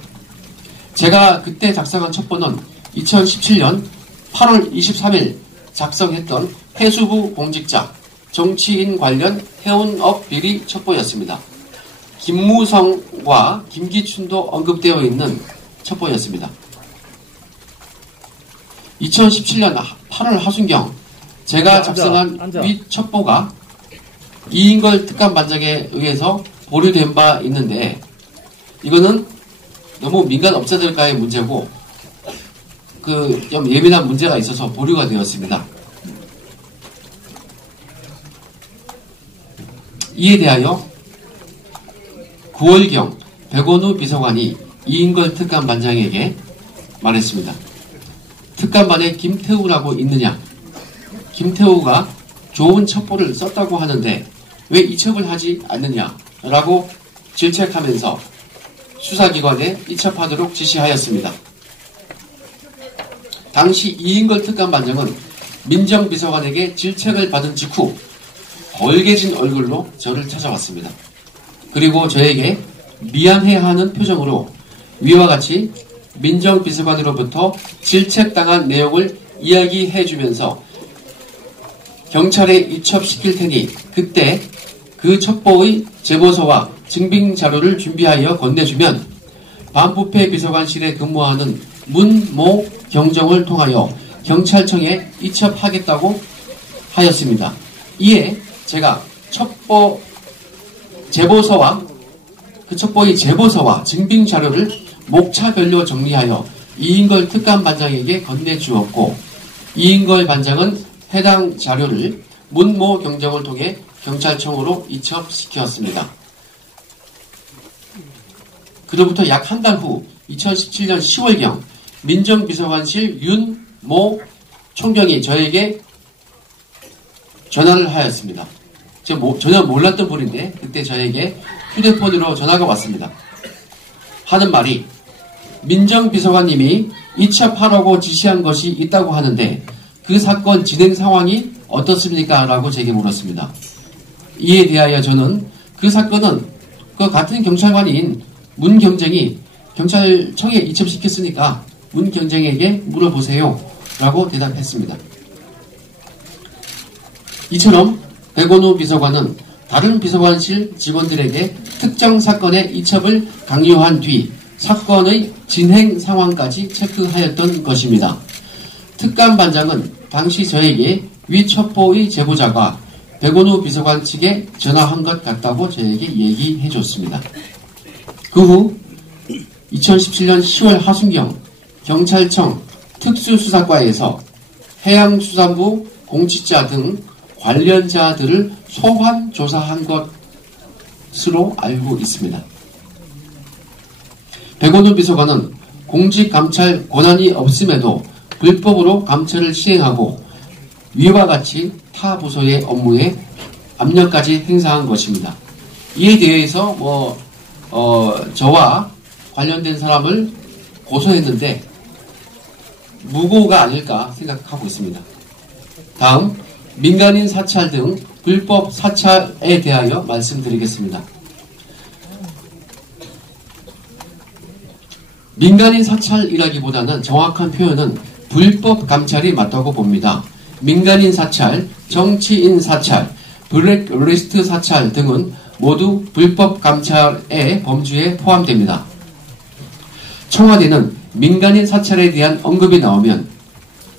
제가 그때 작성한 첩보는 2017년 8월 23일 작성했던 해수부 공직자, 정치인 관련 해운업 비리 첩보였습니다. 김무성과 김기춘도 언급되어 있는 첩보였습니다. 2017년 8월 하순경 제가 작성한 위 첩보가 이인걸 특감반장에 의해서 보류된 바 있는데 이거는 너무 민간 업자들과의 문제고 좀 예민한 문제가 있어서 보류가 되었습니다. 이에 대하여 9월경 백원우 비서관이 이인걸 특감반장에게 말했습니다. 특감반에 김태우라고 있느냐? 김태우가 좋은 첩보를 썼다고 하는데 왜 이첩을 하지 않느냐라고 질책하면서 수사기관에 이첩하도록 지시하였습니다. 당시 이인걸 특감반장은 민정비서관에게 질책을 받은 직후 벌개진 얼굴로 저를 찾아왔습니다. 그리고 저에게 미안해하는 표정으로 위와 같이 민정비서관으로부터 질책당한 내용을 이야기해주면서 경찰에 이첩시킬 테니 그때 그 첩보의 제보서와 증빙자료를 준비하여 건네주면 반부패 비서관실에 근무하는 문모 경정을 통하여 경찰청에 이첩하겠다고 하였습니다. 이에 제가 제보서와 그 첩보의 제보서와 증빙자료를 목차별로 정리하여 이인걸 특감반장에게 건네주었고 이인걸 반장은 해당 자료를 문모 경정을 통해 경찰청으로 이첩시켰습니다. 그로부터 약 한 달 후 2017년 10월경 민정비서관실 윤모 총경이 저에게 전화를 하였습니다. 제가 전혀 몰랐던 분인데 그때 저에게 휴대폰으로 전화가 왔습니다. 하는 말이 민정비서관님이 이첩하라고 지시한 것이 있다고 하는데 그 사건 진행 상황이 어떻습니까? 라고 제게 물었습니다. 이에 대하여 저는 그 사건은 그 같은 경찰관인 문경정이 경찰청에 이첩시켰으니까 문경정에게 물어보세요. 라고 대답했습니다. 이처럼 백원우 비서관은 다른 비서관실 직원들에게 특정 사건의 이첩을 강요한 뒤 사건의 진행 상황까지 체크하였던 것입니다. 특감반장은 당시 저에게 위 첩보의 제보자가 백원우 비서관 측에 전화한 것 같다고 저에게 얘기해 줬습니다. 그 후 2017년 10월 하순경 경찰청 특수수사과에서 해양수산부 공직자 등 관련자들을 소환 조사한 것으로 알고 있습니다. 백원우 비서관은 공직감찰 권한이 없음에도 불법으로 감찰을 시행하고 위와 같이 타 부서의 업무에 압력까지 행사한 것입니다. 이에 대해서 저와 관련된 사람을 고소했는데 무고가 아닐까 생각하고 있습니다. 다음 민간인 사찰 등 불법 사찰에 대하여 말씀드리겠습니다. 민간인 사찰이라기보다는 정확한 표현은 불법 감찰이 맞다고 봅니다. 민간인 사찰, 정치인 사찰, 블랙리스트 사찰 등은 모두 불법 감찰의 범주에 포함됩니다. 청와대는 민간인 사찰에 대한 언급이 나오면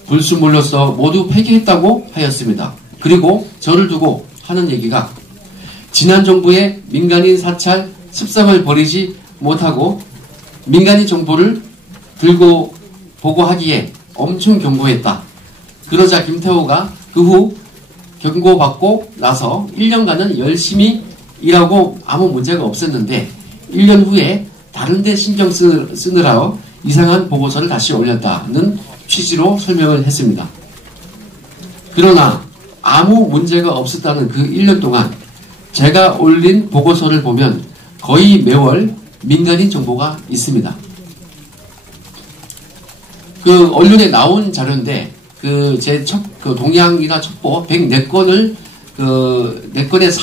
불순물로서 모두 폐기했다고 하였습니다. 그리고 저를 두고 하는 얘기가 지난 정부의 민간인 사찰 습성을 버리지 못하고 민간인 정보를 들고 보고하기에 엄청 경고했다. 그러자 김태호가 그 후 경고받고 나서 1년간은 열심히 일하고 아무 문제가 없었는데 1년 후에 다른 데 신경 쓰느라 이상한 보고서를 다시 올렸다는 취지로 설명을 했습니다. 그러나 아무 문제가 없었다는 그 1년 동안 제가 올린 보고서를 보면 거의 매월 민간인 정보가 있습니다. 그 언론에 나온 자료인데 제 동향이나 첩보 104건을 4건의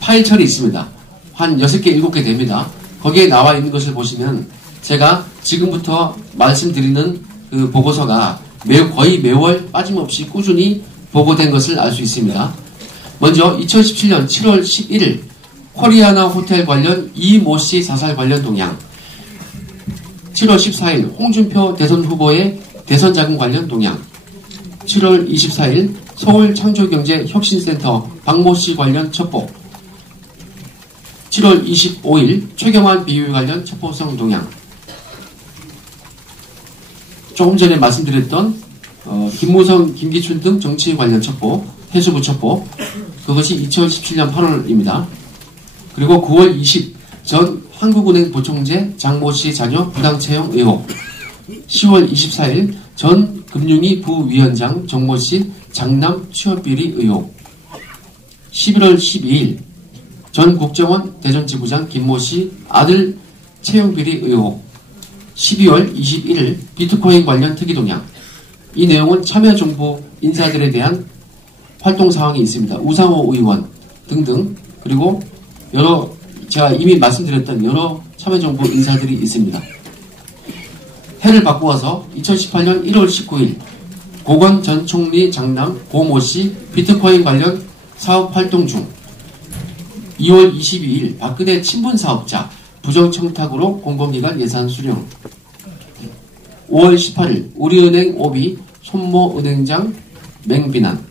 파일철이 있습니다. 한 6개, 7개 됩니다. 거기에 나와 있는 것을 보시면 제가 지금부터 말씀드리는 그 보고서가 거의 매월 빠짐없이 꾸준히 보고된 것을 알 수 있습니다. 먼저 2017년 7월 11일 코리아나 호텔 관련 이모 씨 자살 관련 동향, 7월 14일 홍준표 대선 후보의 대선 자금 관련 동향, 7월 24일 서울 창조경제혁신센터 박모 씨 관련 첩보, 7월 25일 최경환 비위 관련 첩보성 동향, 조금 전에 말씀드렸던 김무성, 김기춘 등 정치 관련 첩보, 해수부 첩보, 그것이 2017년 8월입니다. 그리고 9월 20 전 한국은행 부총재 장모 씨 자녀 부당채용 의혹, 10월 24일 전 금융위 부위원장 정모 씨 장남 취업비리 의혹, 11월 12일 전 국정원 대전지부장 김모 씨 아들 채용비리 의혹, 12월 21일 비트코인 관련 특이 동향. 이 내용은 참여정부 인사들에 대한 활동 상황이 있습니다. 우상호 의원 등등, 그리고 제가 이미 말씀드렸던 여러 참여정부 인사들이 있습니다. 해를 바꾸어서 2018년 1월 19일 고건 전 총리 장남 고모 씨 비트코인 관련 사업 활동 중, 2월 22일 박근혜 친분 사업자 부정청탁으로 공공기관 예산 수령, 5월 18일 우리은행 오비 손모 은행장 맹비난,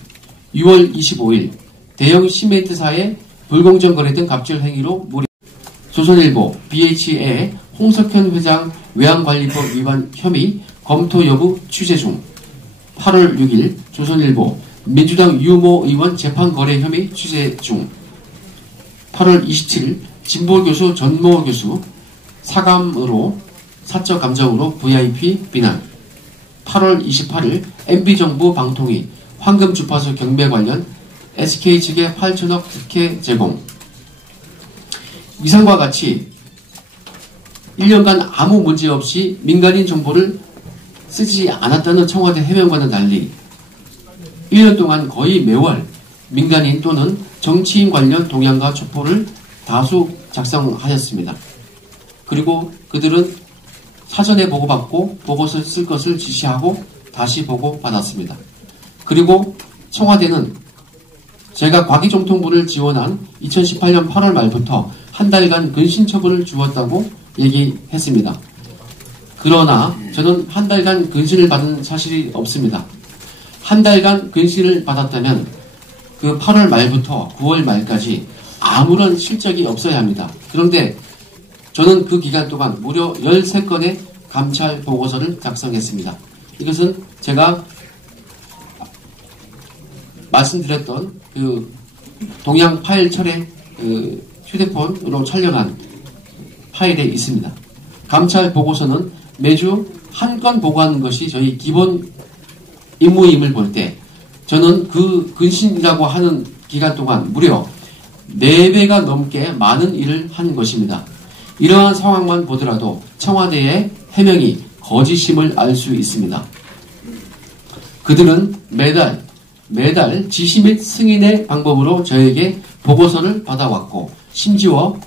6월 25일 대형 시멘트사의 불공정 거래 등 갑질 행위로 무리, 조선일보 BHA 홍석현 회장 외환관리법 위반 혐의 검토 여부 취재 중, 8월 6일 조선일보 민주당 유모 의원 재판 거래 혐의 취재 중, 8월 27일 진보 교수 전모 교수 사감으로 사적 감정으로 VIP 비난. 8월 28일 MB정부 방통위 황금 주파수 경매 관련 SK 측의 8천억 특혜 제공. 이상과 같이 1년간 아무 문제 없이 민간인 정보를 쓰지 않았다는 청와대 해명과는 달리 1년 동안 거의 매월 민간인 또는 정치인 관련 동향과 첩보를 다수 작성하였습니다. 그리고 그들은 사전에 보고받고 보고서를 쓸 것을 지시하고 다시 보고받았습니다. 그리고 청와대는 제가 과기정통부를 지원한 2018년 8월 말부터 한 달간 근신처분을 주었다고 얘기했습니다. 그러나 저는 한 달간 근신을 받은 사실이 없습니다. 한 달간 근신을 받았다면 그 8월 말부터 9월 말까지 아무런 실적이 없어야 합니다. 그런데 저는 그 기간 동안 무려 13건의 감찰 보고서를 작성했습니다. 이것은 제가 말씀드렸던 그 동양 파일 철의 그 휴대폰으로 촬영한 파일에 있습니다. 감찰 보고서는 매주 한 건 보고하는 것이 저희 기본 임무임을 볼 때 저는 그 근신이라고 하는 기간 동안 무려 4배가 넘게 많은 일을 한 것입니다. 이러한 상황만 보더라도 청와대의 해명이 거짓임을 알 수 있습니다. 그들은 매달 지시 및 승인의 방법으로 저에게 보고서를 받아왔고 심지어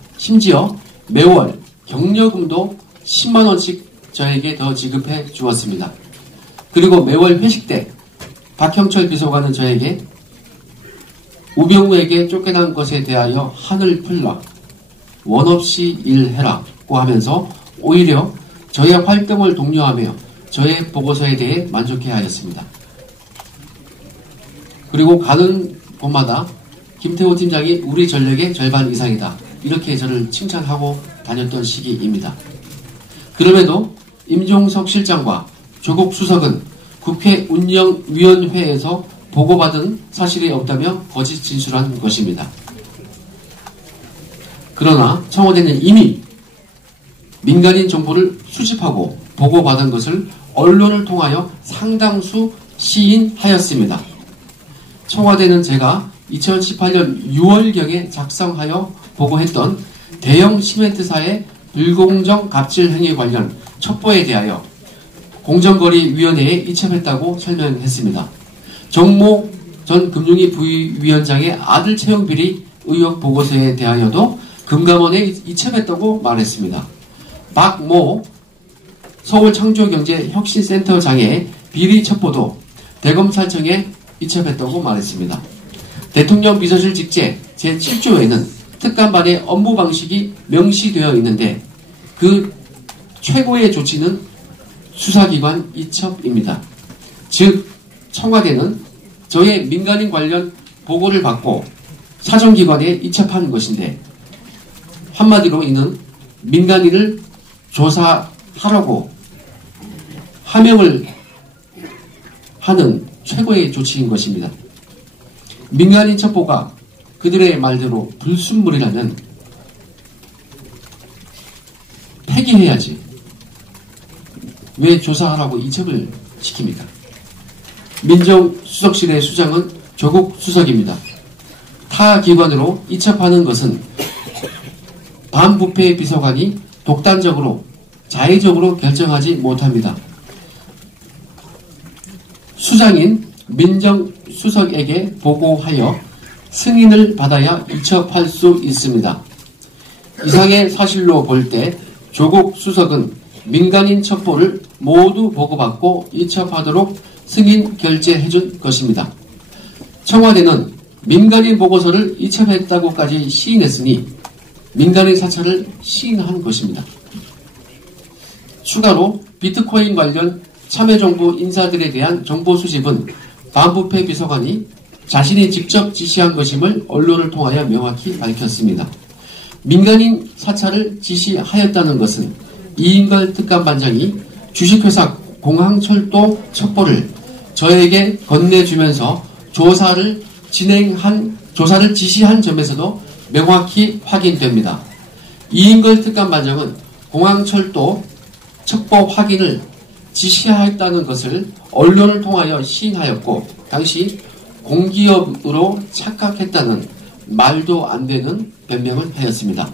매월 경력금도 10만원씩 저에게 더 지급해 주었습니다. 그리고 매월 회식 때 박형철 비서관은 저에게 우병우에게 쫓겨난 것에 대하여 한을 풀라, 원 없이 일해라고 하면서 오히려 저의 활동을 독려하며 저의 보고서에 대해 만족해 하였습니다. 그리고 가는 곳마다 김태호 팀장이 우리 전력의 절반 이상이다, 이렇게 저를 칭찬하고 다녔던 시기입니다. 그럼에도 임종석 실장과 조국 수석은 국회 운영위원회에서 보고받은 사실이 없다며 거짓 진술한 것입니다. 그러나 청와대는 이미 민간인 정보를 수집하고 보고받은 것을 언론을 통하여 상당수 시인하였습니다. 청와대는 제가 2018년 6월경에 작성하여 보고했던 대형 시멘트사의 불공정 갑질 행위 관련 첩보에 대하여 공정거래위원회에 이첩했다고 설명했습니다. 정모 전 금융위 부위원장의 아들 채용 비리 의혹 보고서에 대하여도 금감원에 이첩했다고 말했습니다. 박모 서울창조경제혁신센터장의 비리 첩보도 대검찰청에 이첩했다고 말했습니다. 대통령 비서실 직제 제7조에는 특감반의 업무 방식이 명시되어 있는데 그 최고의 조치는 수사기관 이첩입니다. 즉 청와대는 저의 민간인 관련 보고를 받고 사정기관에 이첩한 것인데 한마디로 이는 민간인을 조사하라고 하명을 하는 최고의 조치인 것입니다. 민간인 첩보가 그들의 말대로 불순물이라면 폐기해야지 왜 조사하라고 이첩을 시킵니까? 민정수석실의 수장은 조국 수석입니다. 타 기관으로 이첩하는 것은 반부패 비서관이 독단적으로 자의적으로 결정하지 못합니다. 수장인 민정수석에게 보고하여 승인을 받아야 이첩할 수 있습니다. 이상의 사실로 볼 때 조국 수석은 민간인 첩보를 모두 보고받고 이첩하도록 승인 결재해준 것입니다. 청와대는 민간인 보고서를 이첩했다고까지 시인했으니 민간인 사찰을 시인한 것입니다. 추가로 비트코인 관련 참여정부 인사들에 대한 정보 수집은 반부패 비서관이 자신이 직접 지시한 것임을 언론을 통하여 명확히 밝혔습니다. 민간인 사찰을 지시하였다는 것은 이인걸 특감반장이 주식회사 공항철도 첩보를 저에게 건네주면서 조사를 지시한 점에서도 명확히 확인됩니다. 이인걸 특감반장은 공항철도 첩보 확인을 지시하였다는 것을 언론을 통하여 시인하였고 당시 공기업으로 착각했다는 말도 안 되는 변명을 하였습니다.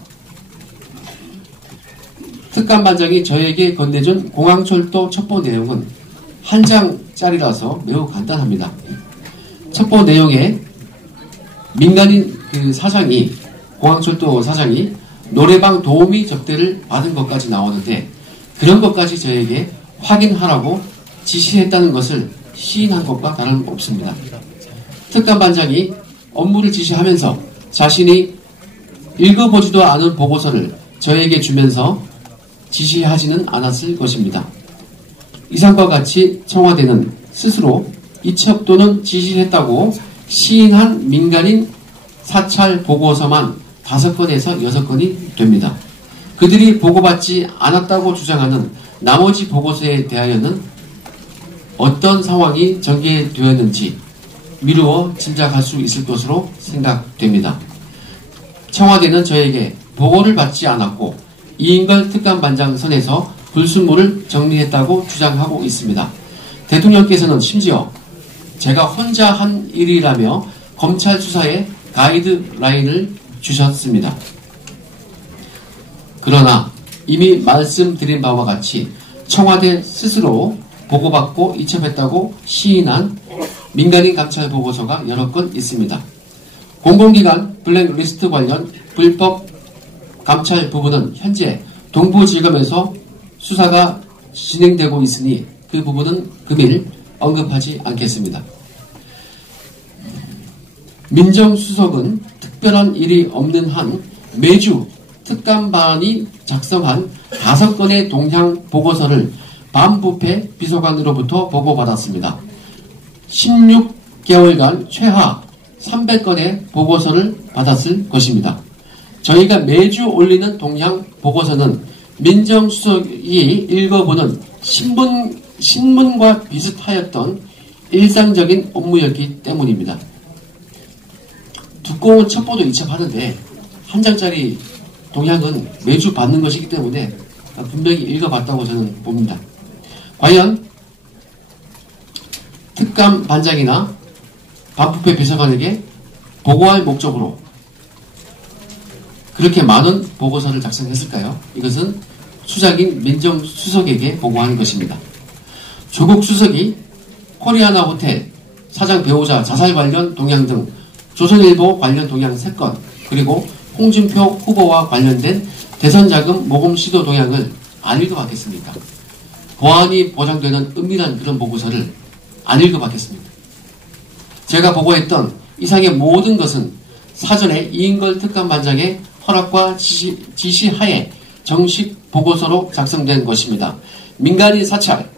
특감반장이 저에게 건네준 공항철도 첩보 내용은 한 장짜리라서 매우 간단합니다. 첩보 내용에 민간인 사장이 공항철도 사장이 노래방 도우미 접대를 받은 것까지 나오는데 그런 것까지 저에게 확인하라고 지시했다는 것을 시인한 것과 다름없습니다. 특감반장이 업무를 지시하면서 자신이 읽어보지도 않은 보고서를 저에게 주면서 지시하지는 않았을 것입니다. 이상과 같이 청와대는 스스로 이첩 또는 지시했다고 시인한 민간인 사찰 보고서만 5건에서 6건이 됩니다. 그들이 보고받지 않았다고 주장하는 나머지 보고서에 대하여는 어떤 상황이 전개되었는지 미루어 짐작할 수 있을 것으로 생각됩니다. 청와대는 저에게 보고를 받지 않았고 이인걸 특감반장 선에서 불순물을 정리했다고 주장하고 있습니다. 대통령께서는 심지어 제가 혼자 한 일이라며 검찰 수사에 가이드라인을 주셨습니다. 그러나 이미 말씀드린 바와 같이 청와대 스스로 보고받고 이첩했다고 시인한 민간인 감찰 보고서가 여러 건 있습니다. 공공기관 블랙리스트 관련 불법 감찰 부분은 현재 동부지검에서 수사가 진행되고 있으니 그 부분은 금일 언급하지 않겠습니다. 민정수석은 특별한 일이 없는 한 매주 특감반이 작성한 5건의 동향 보고서를 반부패 비서관으로부터 보고받았습니다. 16개월간 최하 300건의 보고서를 받았을 것입니다. 저희가 매주 올리는 동향 보고서는 민정수석이 읽어보는 신문과 비슷하였던 일상적인 업무였기 때문입니다. 두꺼운 첩보도 이첩하는데 한 장짜리 동향은 매주 받는 것이기 때문에 분명히 읽어봤다고 저는 봅니다. 과연 특감 반장이나 반부패 비서관에게 보고할 목적으로 그렇게 많은 보고서를 작성했을까요? 이것은 수장인 민정수석에게 보고하는 것입니다. 조국 수석이 코리아나 호텔 사장 배우자 자살 관련 동향 등 조선일보 관련 동향 3건 그리고 홍준표 후보와 관련된 대선자금 모금 시도 동향을 안 읽어봤겠습니까? 보안이 보장되는 은밀한 그런 보고서를 안 읽어봤겠습니까? 제가 보고했던 이상의 모든 것은 사전에 이인걸 특감반장의 허락과 지시하에 정식 보고서로 작성된 것입니다. 민간인 사찰,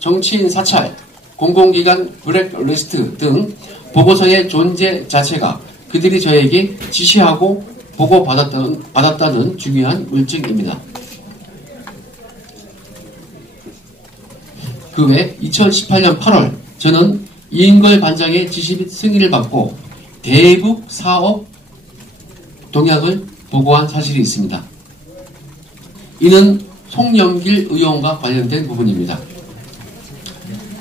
정치인 사찰, 공공기관 블랙리스트 등 보고서의 존재 자체가 그들이 저에게 지시하고 보고받았다는 중요한 물증입니다. 그 외 2018년 8월 저는 이인걸 반장의 지시 및 승인을 받고 대북 사업 동향을 보고한 사실이 있습니다. 이는 송영길 의원과 관련된 부분입니다.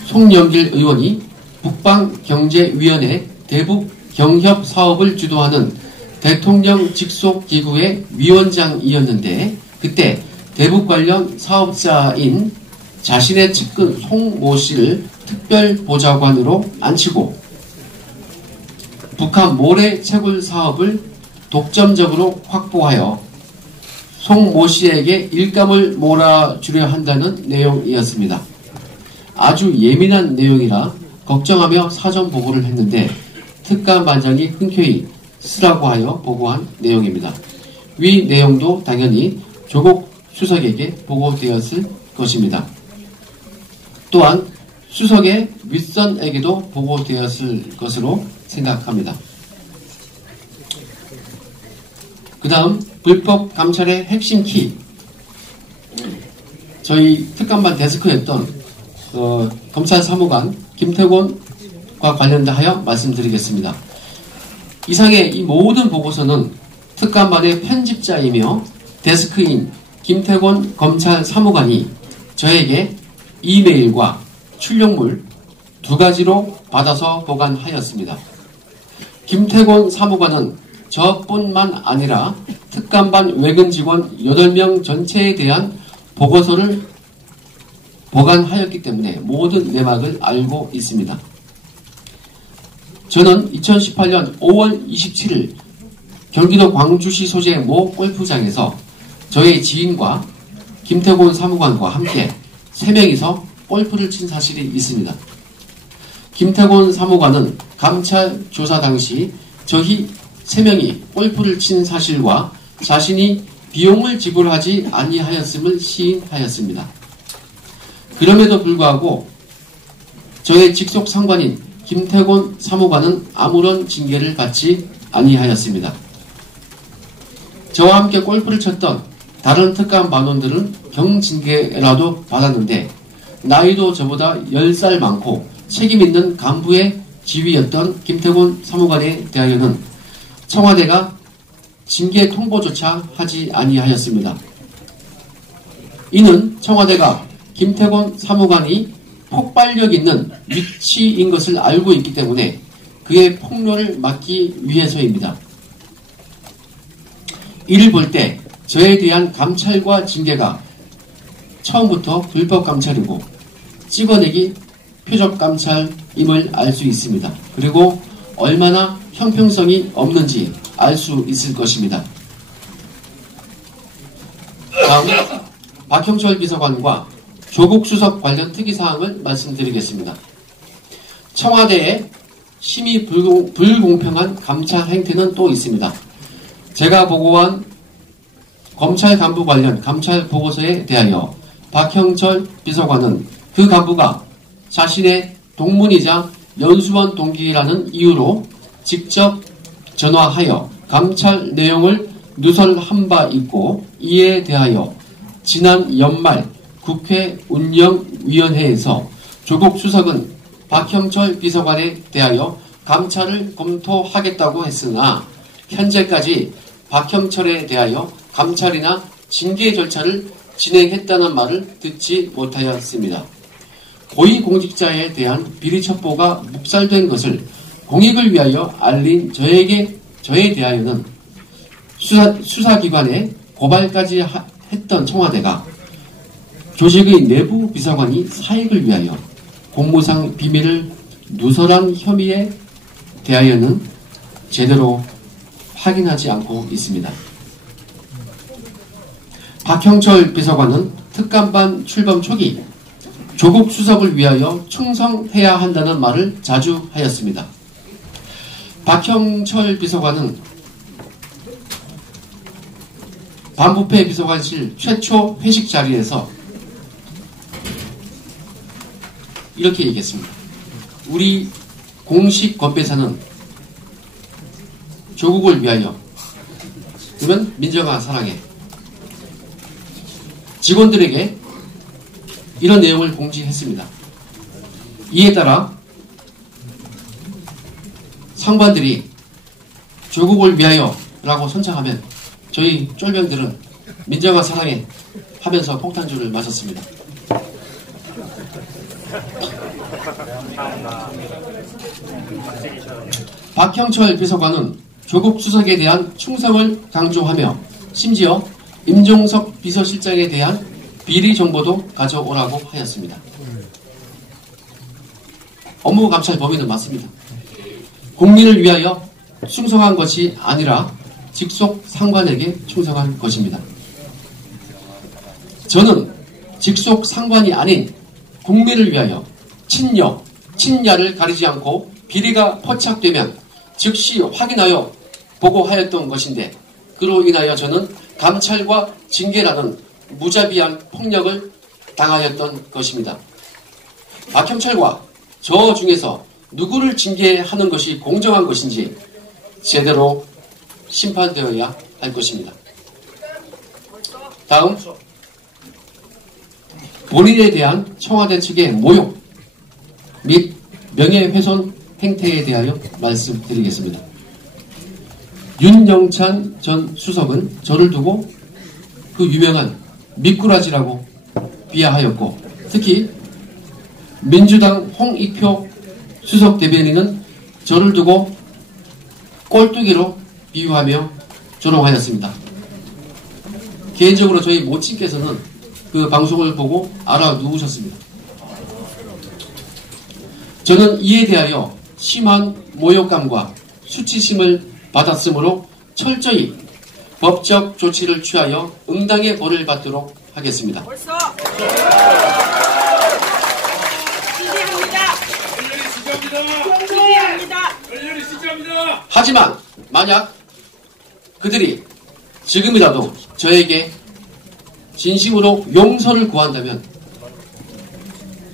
송영길 의원이 북방경제위원회 대북 경협 사업을 주도하는 대통령 직속 기구의 위원장이었는데 그때 대북 관련 사업자인 자신의 측근 송모 씨를 특별보좌관으로 앉히고 북한 모래 채굴 사업을 독점적으로 확보하여 송모 씨에게 일감을 몰아주려 한다는 내용이었습니다. 아주 예민한 내용이라 걱정하며 사전 보고를 했는데 특감반장이 흔쾌히 쓰라고 하여 보고한 내용입니다. 위 내용도 당연히 조국 수석에게 보고되었을 것입니다. 또한 수석의 윗선에게도 보고되었을 것으로 생각합니다. 그 다음 불법 감찰의 핵심 키 저희 특감반 데스크였던 검찰사무관 김태곤과 관련하여 말씀드리겠습니다. 이상의 이 모든 보고서는 특감반의 편집자이며 데스크인 김태곤 검찰 사무관이 저에게 이메일과 출력물 2가지로 받아서 보관하였습니다. 김태곤 사무관은 저뿐만 아니라 특감반 외근 직원 8명 전체에 대한 보고서를 보관하였기 때문에 모든 내막을 알고 있습니다. 저는 2018년 5월 27일 경기도 광주시 소재의 모 골프장에서 저의 지인과 김태곤 사무관과 함께 3명이서 골프를 친 사실이 있습니다. 김태곤 사무관은 감찰 조사 당시 저희 3명이 골프를 친 사실과 자신이 비용을 지불하지 아니하였음을 시인하였습니다. 그럼에도 불구하고 저의 직속 상관인 김태곤 사무관은 아무런 징계를 받지 아니하였습니다. 저와 함께 골프를 쳤던 다른 특감 반원들은 경징계라도 받았는데 나이도 저보다 10살 많고 책임있는 간부의 지위였던 김태곤 사무관에 대하여는 청와대가 징계 통보조차 하지 아니하였습니다. 이는 청와대가 김태곤 사무관이 폭발력 있는 위치인 것을 알고 있기 때문에 그의 폭로를 막기 위해서입니다. 이를 볼 때 저에 대한 감찰과 징계가 처음부터 불법 감찰이고 찍어내기 표적 감찰임을 알 수 있습니다. 그리고 얼마나 형평성이 없는지 알 수 있을 것입니다. 다음 박형철 비서관과 조국 수석 관련 특이사항을 말씀드리겠습니다. 청와대의 심히 불공평한 감찰 행태는 또 있습니다. 제가 보고한 검찰 간부 관련 감찰 보고서에 대하여 박형철 비서관은 그 간부가 자신의 동문이자 연수원 동기라는 이유로 직접 전화하여 감찰 내용을 누설한 바 있고 이에 대하여 지난 연말 국회 운영위원회에서 조국 수석은 박형철 비서관에 대하여 감찰을 검토하겠다고 했으나 현재까지 박형철에 대하여 감찰이나 징계 절차를 진행했다는 말을 듣지 못하였습니다. 고위공직자에 대한 비리 첩보가 묵살된 것을 공익을 위하여 알린 저에 대하여는 수사기관에 고발까지 했던 청와대가 조직의 내부 비서관이 사익을 위하여 공무상 비밀을 누설한 혐의에 대하여는 제대로 확인하지 않고 있습니다. 박형철 비서관은 특감반 출범 초기 조국 수석을 위하여 충성해야 한다는 말을 자주 하였습니다. 박형철 비서관은 반부패 비서관실 최초 회식 자리에서 이렇게 얘기했습니다. 우리 공식 건배사는 조국을 위하여, 그러면 민정아 사랑해, 직원들에게 이런 내용을 공지했습니다. 이에 따라 상관들이 조국을 위하여 라고 선창하면 저희 쫄병들은 민정아 사랑해 하면서 폭탄주를 마셨습니다. 박형철 비서관은 조국 수석에 대한 충성을 강조하며 심지어 임종석 비서실장에 대한 비리 정보도 가져오라고 하였습니다. 업무 감찰 범위는 맞습니다. 국민을 위하여 충성한 것이 아니라 직속 상관에게 충성한 것입니다. 저는 직속 상관이 아닌 국민을 위하여 친여, 친야를 가리지 않고 비리가 포착되면 즉시 확인하여 보고하였던 것인데 그로 인하여 저는 감찰과 징계라는 무자비한 폭력을 당하였던 것입니다. 박형철과 저 중에서 누구를 징계하는 것이 공정한 것인지 제대로 심판되어야 할 것입니다. 다음, 본인에 대한 청와대 측의 모욕 및 명예훼손 행태에 대하여 말씀드리겠습니다. 윤영찬 전 수석은 저를 두고 그 유명한 미꾸라지라고 비하하였고, 특히 민주당 홍익표 수석 대변인은 저를 두고 꼴뚜기로 비유하며 조롱하였습니다. 개인적으로 저희 모친께서는 그 방송을 보고 알아누우셨습니다. 저는 이에 대하여 심한 모욕감과 수치심을 받았으므로 철저히 법적 조치를 취하여 응당의 벌을 받도록 하겠습니다. 벌써 하지만 만약 그들이 지금이라도 저에게 진심으로 용서를 구한다면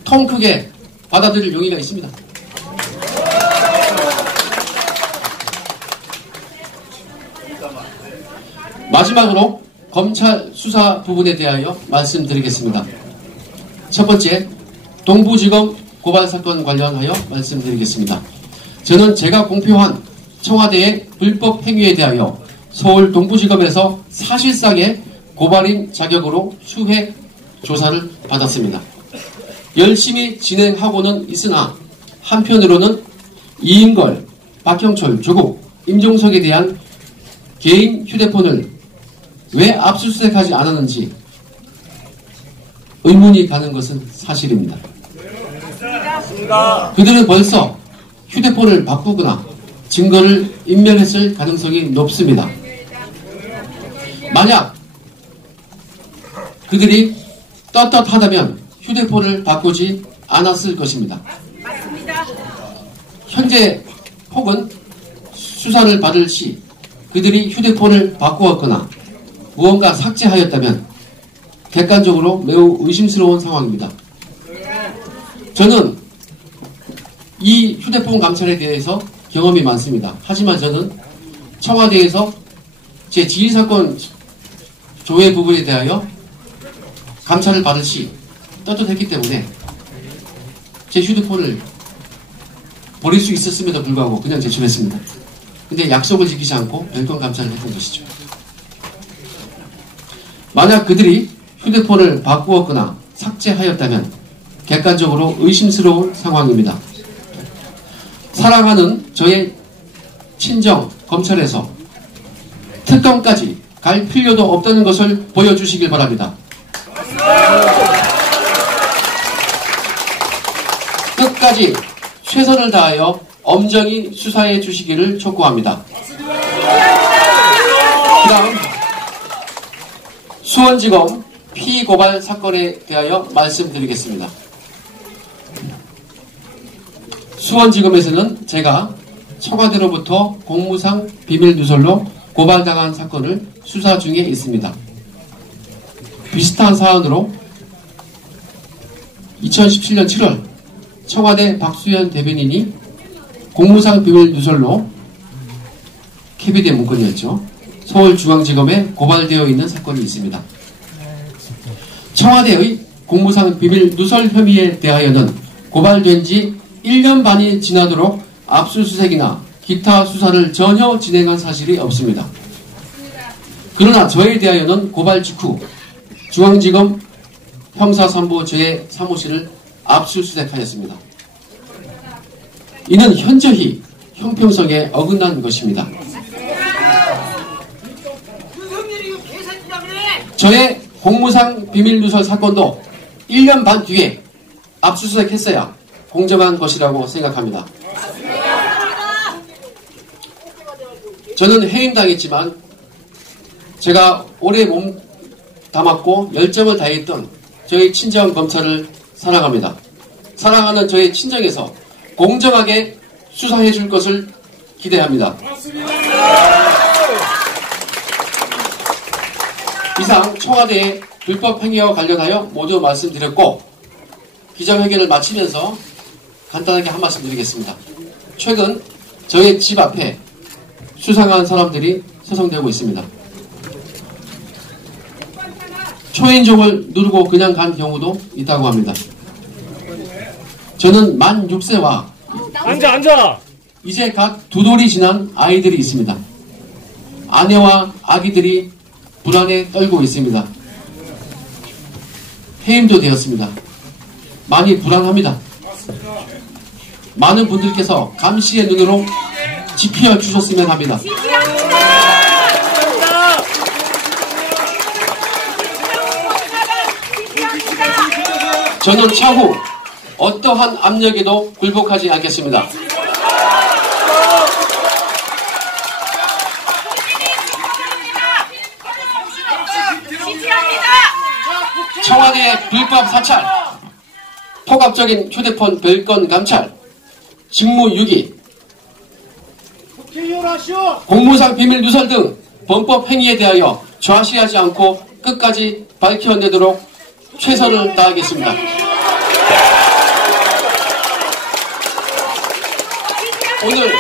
통 크게 받아들일 용의가 있습니다. 마지막으로 검찰 수사 부분에 대하여 말씀드리겠습니다. 첫 번째, 동부지검 고발 사건 관련하여 말씀드리겠습니다. 저는 제가 공표한 청와대의 불법 행위에 대하여 서울 동부지검에서 사실상의 고발인 자격으로 수회 조사를 받았습니다. 열심히 진행하고는 있으나 한편으로는 이인걸, 박형철, 조국, 임종석에 대한 개인 휴대폰을 왜 압수수색하지 않았는지 의문이 가는 것은 사실입니다. 그들은 벌써 휴대폰을 바꾸거나 증거를 인멸했을 가능성이 높습니다. 만약 그들이 떳떳하다면 휴대폰을 바꾸지 않았을 것입니다. 현재 혹은 수사를 받을 시 그들이 휴대폰을 바꾸었거나 무언가 삭제하였다면 객관적으로 매우 의심스러운 상황입니다. 저는 이 휴대폰 감찰에 대해서 경험이 많습니다. 하지만 저는 청와대에서 제 지휘사건 조회 부분에 대하여 감찰을 받을 시 떳떳했기 때문에 제 휴대폰을 버릴 수 있었음에도 불구하고 그냥 제출했습니다. 근데 약속을 지키지 않고 별건 감찰을 했던 것이죠. 만약 그들이 휴대폰을 바꾸었거나 삭제하였다면 객관적으로 의심스러운 상황입니다. 사랑하는 저의 친정 검찰에서 특검까지 갈 필요도 없다는 것을 보여주시길 바랍니다. 끝까지 최선을 다하여 엄정히 수사해 주시기를 촉구합니다. 그 다음 수원지검 피고발 사건에 대하여 말씀드리겠습니다. 수원지검에서는 제가 청와대로부터 공무상 비밀누설로 고발당한 사건을 수사 중에 있습니다. 비슷한 사안으로 2017년 7월 청와대 박수현 대변인이 공무상 비밀누설로 KBD의 문건이었죠. 서울중앙지검에 고발되어 있는 사건이 있습니다. 청와대의 공무상 비밀누설 혐의에 대하여는 고발된 지 1년 반이 지나도록 압수수색이나 기타 수사를 전혀 진행한 사실이 없습니다. 그러나 저에 대하여는 고발 직후 중앙지검 형사3부 제3호실을 압수수색하였습니다. 이는 현저히 형평성에 어긋난 것입니다. 저의 공무상 비밀누설 사건도 1년 반 뒤에 압수수색했어야 공정한 것이라고 생각합니다. 저는 해임당했지만 제가 오래 몸 담았고 열정을 다했던 저희 친정 검찰을 사랑합니다. 사랑하는 저희 친정에서 공정하게 수사해 줄 것을 기대합니다. 이상 청와대의 불법 행위와 관련하여 모두 말씀드렸고 기자회견을 마치면서 간단하게 한 말씀 드리겠습니다. 최근 저희 집 앞에 수상한 사람들이 소송되고 있습니다. 초인종을 누르고 그냥 간 경우도 있다고 합니다. 저는 만 6세와 앉아. 이제 각 2돌이 지난 아이들이 있습니다. 아내와 아기들이 불안에 떨고 있습니다. 해임도 되었습니다. 많이 불안합니다. 많은 분들께서 감시의 눈으로 지켜주셨으면 합니다. 저는 차후 어떠한 압력에도 굴복하지 않겠습니다. 청와대 불법 사찰, 폭압적인 휴대폰 별건 감찰, 직무유기, 국회의원 하시오. 공무상 비밀 누설 등 범법 행위에 대하여 좌시하지 않고 끝까지 밝혀내도록 최선을 다하겠습니다. 오늘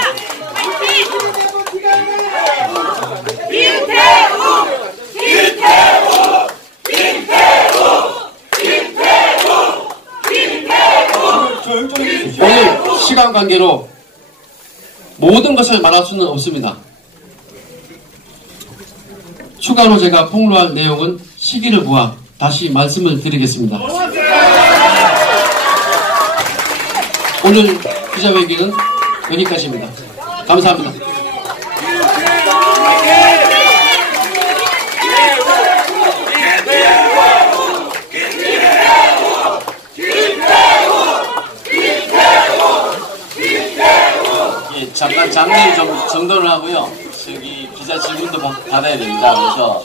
오늘 시간 관계로 모든 것을 말할 수는 없습니다. 추가로 제가 폭로할 내용은 시기를 모아 다시 말씀을 드리겠습니다. 오늘 기자회견은 여기까지입니다. 감사합니다. 예, 잠깐 장례 좀 정돈을 하고요. 저기 기자 질문도 받아야 됩니다. 그래서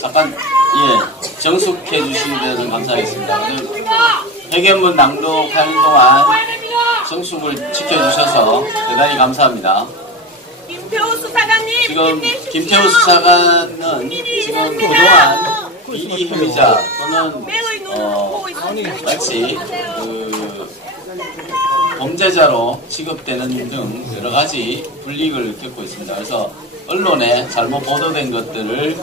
잠깐 정숙해 주시면 감사하겠습니다. 회견문 낭독하는 동안 정숙을 지켜주셔서 대단히 감사합니다. 김태호 수사관님, 지금 김태호 수사관은 지금 그동안 비리 혐의자 또는 마치 범죄자로 취급되는 등 여러 가지 불이익을 겪고 있습니다. 그래서 언론에 잘못 보도된 것들을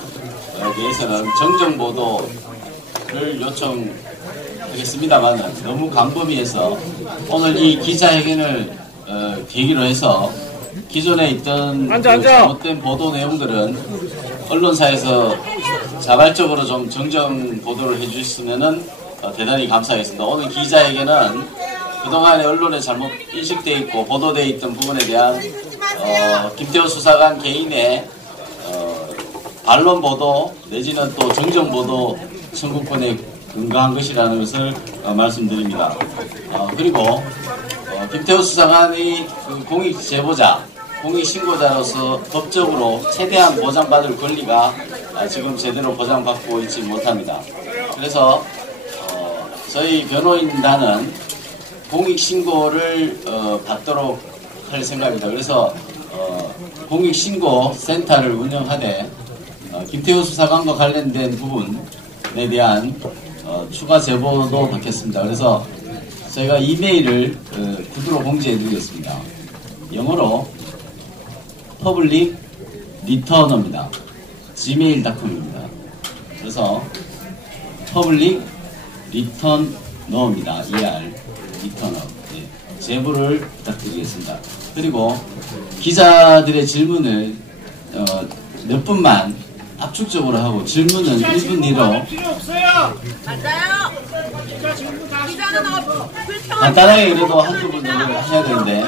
대해서는 정정 보도를 요청하겠습니다만 너무 광범위해서 오늘 이 기자회견을 계기로 해서 기존에 있던 잘못된 보도 내용들은 언론사에서 자발적으로 좀 정정 보도를 해주시면은 대단히 감사하겠습니다. 오늘 기자회견은 그동안에 언론에 잘못 인식되어 있고 보도되어 있던 부분에 대한 김태호 수사관 개인의 반론 보도 내지는 또 정정 보도 청구권에 근거한 것이라는 것을 말씀드립니다. 그리고 김태호 수사관의 그 공익 제보자, 공익 신고자로서 법적으로 최대한 보장받을 권리가 지금 제대로 보장받고 있지 못합니다. 그래서 저희 변호인단은 공익신고를 받도록 할 생각입니다. 그래서 공익신고 센터를 운영하되 김태호 수사관과 관련된 부분에 대한 추가 제보도 받겠습니다. 그래서 저희가 이메일을 구두로 공지해 드리겠습니다. 영어로 public returner입니다. gmail.com입니다. 그래서 public returner입니다. 리터너. 제보를 부탁드리겠습니다. 그리고 기자들의 질문을 몇 분만 압축적으로 하고 질문은 1분 이로 필요 없어요. 맞아요. 기자는 간단하게 그래도 한두 분 정도 하셔야 되는데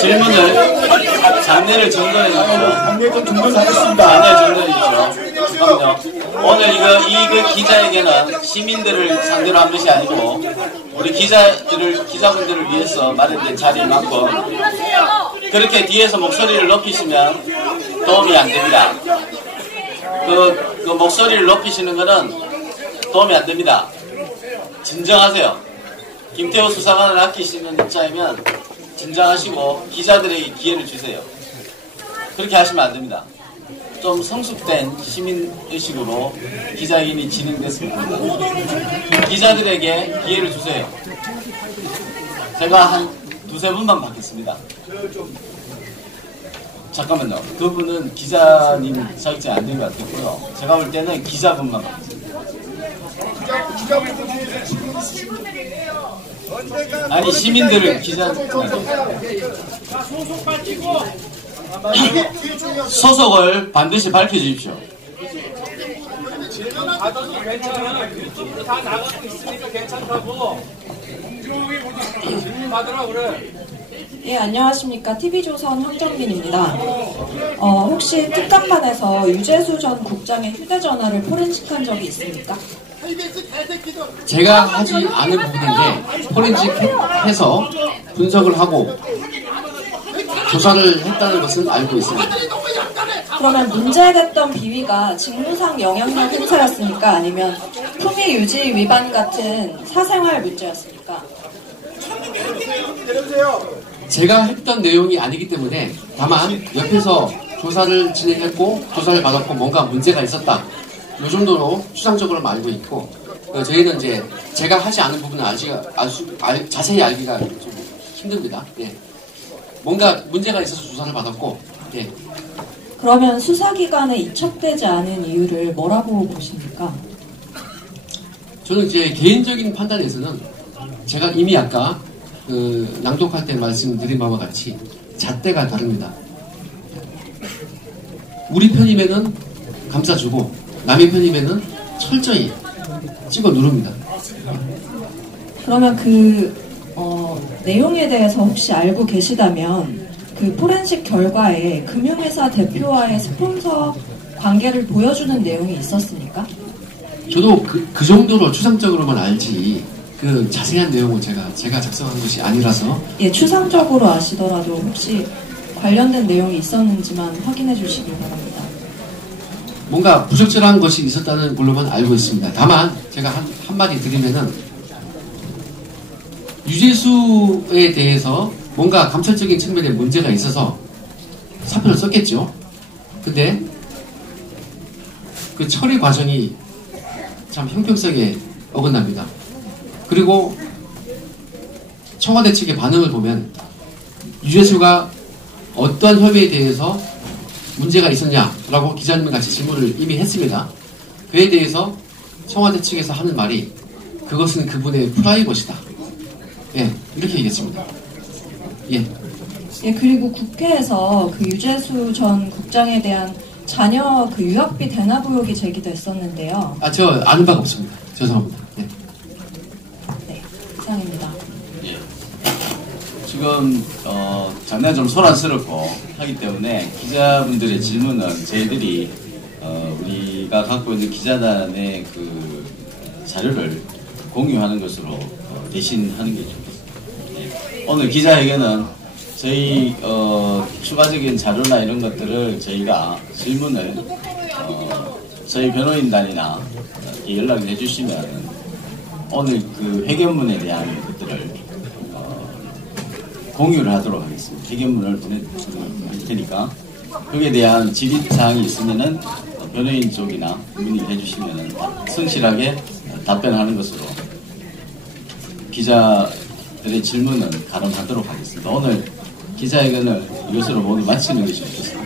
질문을 장례를 정돈해 주십시오. 장례 좀 정돈하겠습니다. 장례 정돈해 주십시오. 잠깐만요. 오늘 이 기자에게는 시민들을 상대로 한 것이 아니고 우리 기자분들을 위해서 마련된 자리인 만큼 그렇게 뒤에서 목소리를 높이시면 도움이 안 됩니다. 그 목소리를 높이시는 거는 도움이 안 됩니다. 진정하세요. 김태호 수사관을 아끼시는 입장이면 진정하시고 기자들에게 기회를 주세요. 그렇게 하시면 안 됩니다. 좀 성숙된 시민의식으로 기자회견이 진행됐으면 합니다. 기자들에게 기회를 주세요. 제가 한 두세 분만 받겠습니다. 잠깐만요. 그분은 기자님 자격증이 안 된 것 같겠고요. 제가 볼 때는 기자분만 받겠습니다. 아니 시민들을 소속 빠지고 소속을 반드시 밝혀주십시오. 받아도 괜찮아. 유튜브로 다 나가고 있으니까 괜찮다고. 질문 받으라 그래. 예, 안녕하십니까. TV조선 황정민입니다. 혹시 특감반에서 유재수 전 국장의 휴대전화를 포렌식한 적이 있습니까? 제가 하지 않은 부분인데 포렌식해서 분석을 하고 조사를 했다는 것은 알고 있습니다. 그러면 문제됐던 비위가 직무상 영향력 행사였습니까? 아니면 품위 유지 위반 같은 사생활 문제였습니까? 제가 했던 내용이 아니기 때문에 다만 옆에서 조사를 진행했고 조사를 받았고 뭔가 문제가 있었다. 이 정도로 추상적으로 알고 있고 저희는 이제 제가 하지 않은 부분은 자세히 알기가 좀 힘듭니다. 예. 뭔가 문제가 있어서 조사를 받았고 예. 그러면 수사기관에 이첩되지 않은 이유를 뭐라고 보십니까? 저는 제 개인적인 판단에서는 제가 이미 아까 낭독할 때 말씀드린 바와 같이 잣대가 다릅니다. 우리 편이면은 감싸주고 남의 편이면은 철저히 찍어 누릅니다. 그러면 내용에 대해서 혹시 알고 계시다면 그 포렌식 결과에 금융회사 대표와의 스폰서 관계를 보여주는 내용이 있었습니까? 저도 그 정도로 추상적으로만 알지 자세한 내용은 제가 작성한 것이 아니라서. 예, 추상적으로 아시더라도 혹시 관련된 내용이 있었는지만 확인해 주시기 바랍니다. 뭔가 부적절한 것이 있었다는 걸로만 알고 있습니다. 다만 제가 한마디 드리면은 유재수에 대해서 뭔가 감찰적인 측면에 문제가 있어서 사표를 썼겠죠. 근데 그 처리 과정이 참 형평성에 어긋납니다. 그리고 청와대 측의 반응을 보면 유재수가 어떠한 혐의에 대해서 문제가 있었냐라고 기자님 같이 질문을 이미 했습니다. 그에 대해서 청와대 측에서 하는 말이 그것은 그분의 프라이버시다. 예, 이렇게 얘기했습니다. 예. 예, 그리고 국회에서 그 유재수 전 국장에 대한 자녀 유학비 대납 의혹이 제기됐었는데요. 저 아는 바가 없습니다. 죄송합니다. 예. 네, 이상입니다. 예. 지금 장난 좀 소란스럽고 하기 때문에 기자분들의 질문은 저희들이 우리가 갖고 있는 기자단의 그 자료를 공유하는 것으로 대신하는 게 좋겠습니다. 예. 오늘 기자회견은 저희 추가적인 자료나 이런 것들을 저희가 질문을 저희 변호인단이나 연락을 해주시면 오늘 그 회견문에 대한 것들을 공유를 하도록 하겠습니다. 회견문을 보내드릴 테니까 거기에 대한 질의사항이 있으면은 변호인 쪽이나 문의를 해주시면은 성실하게 답변하는 것으로 기자들의 질문은 가름하도록 하겠습니다. 오늘 기자회견을 이것으로 모두 마치는 것이 좋겠습니다.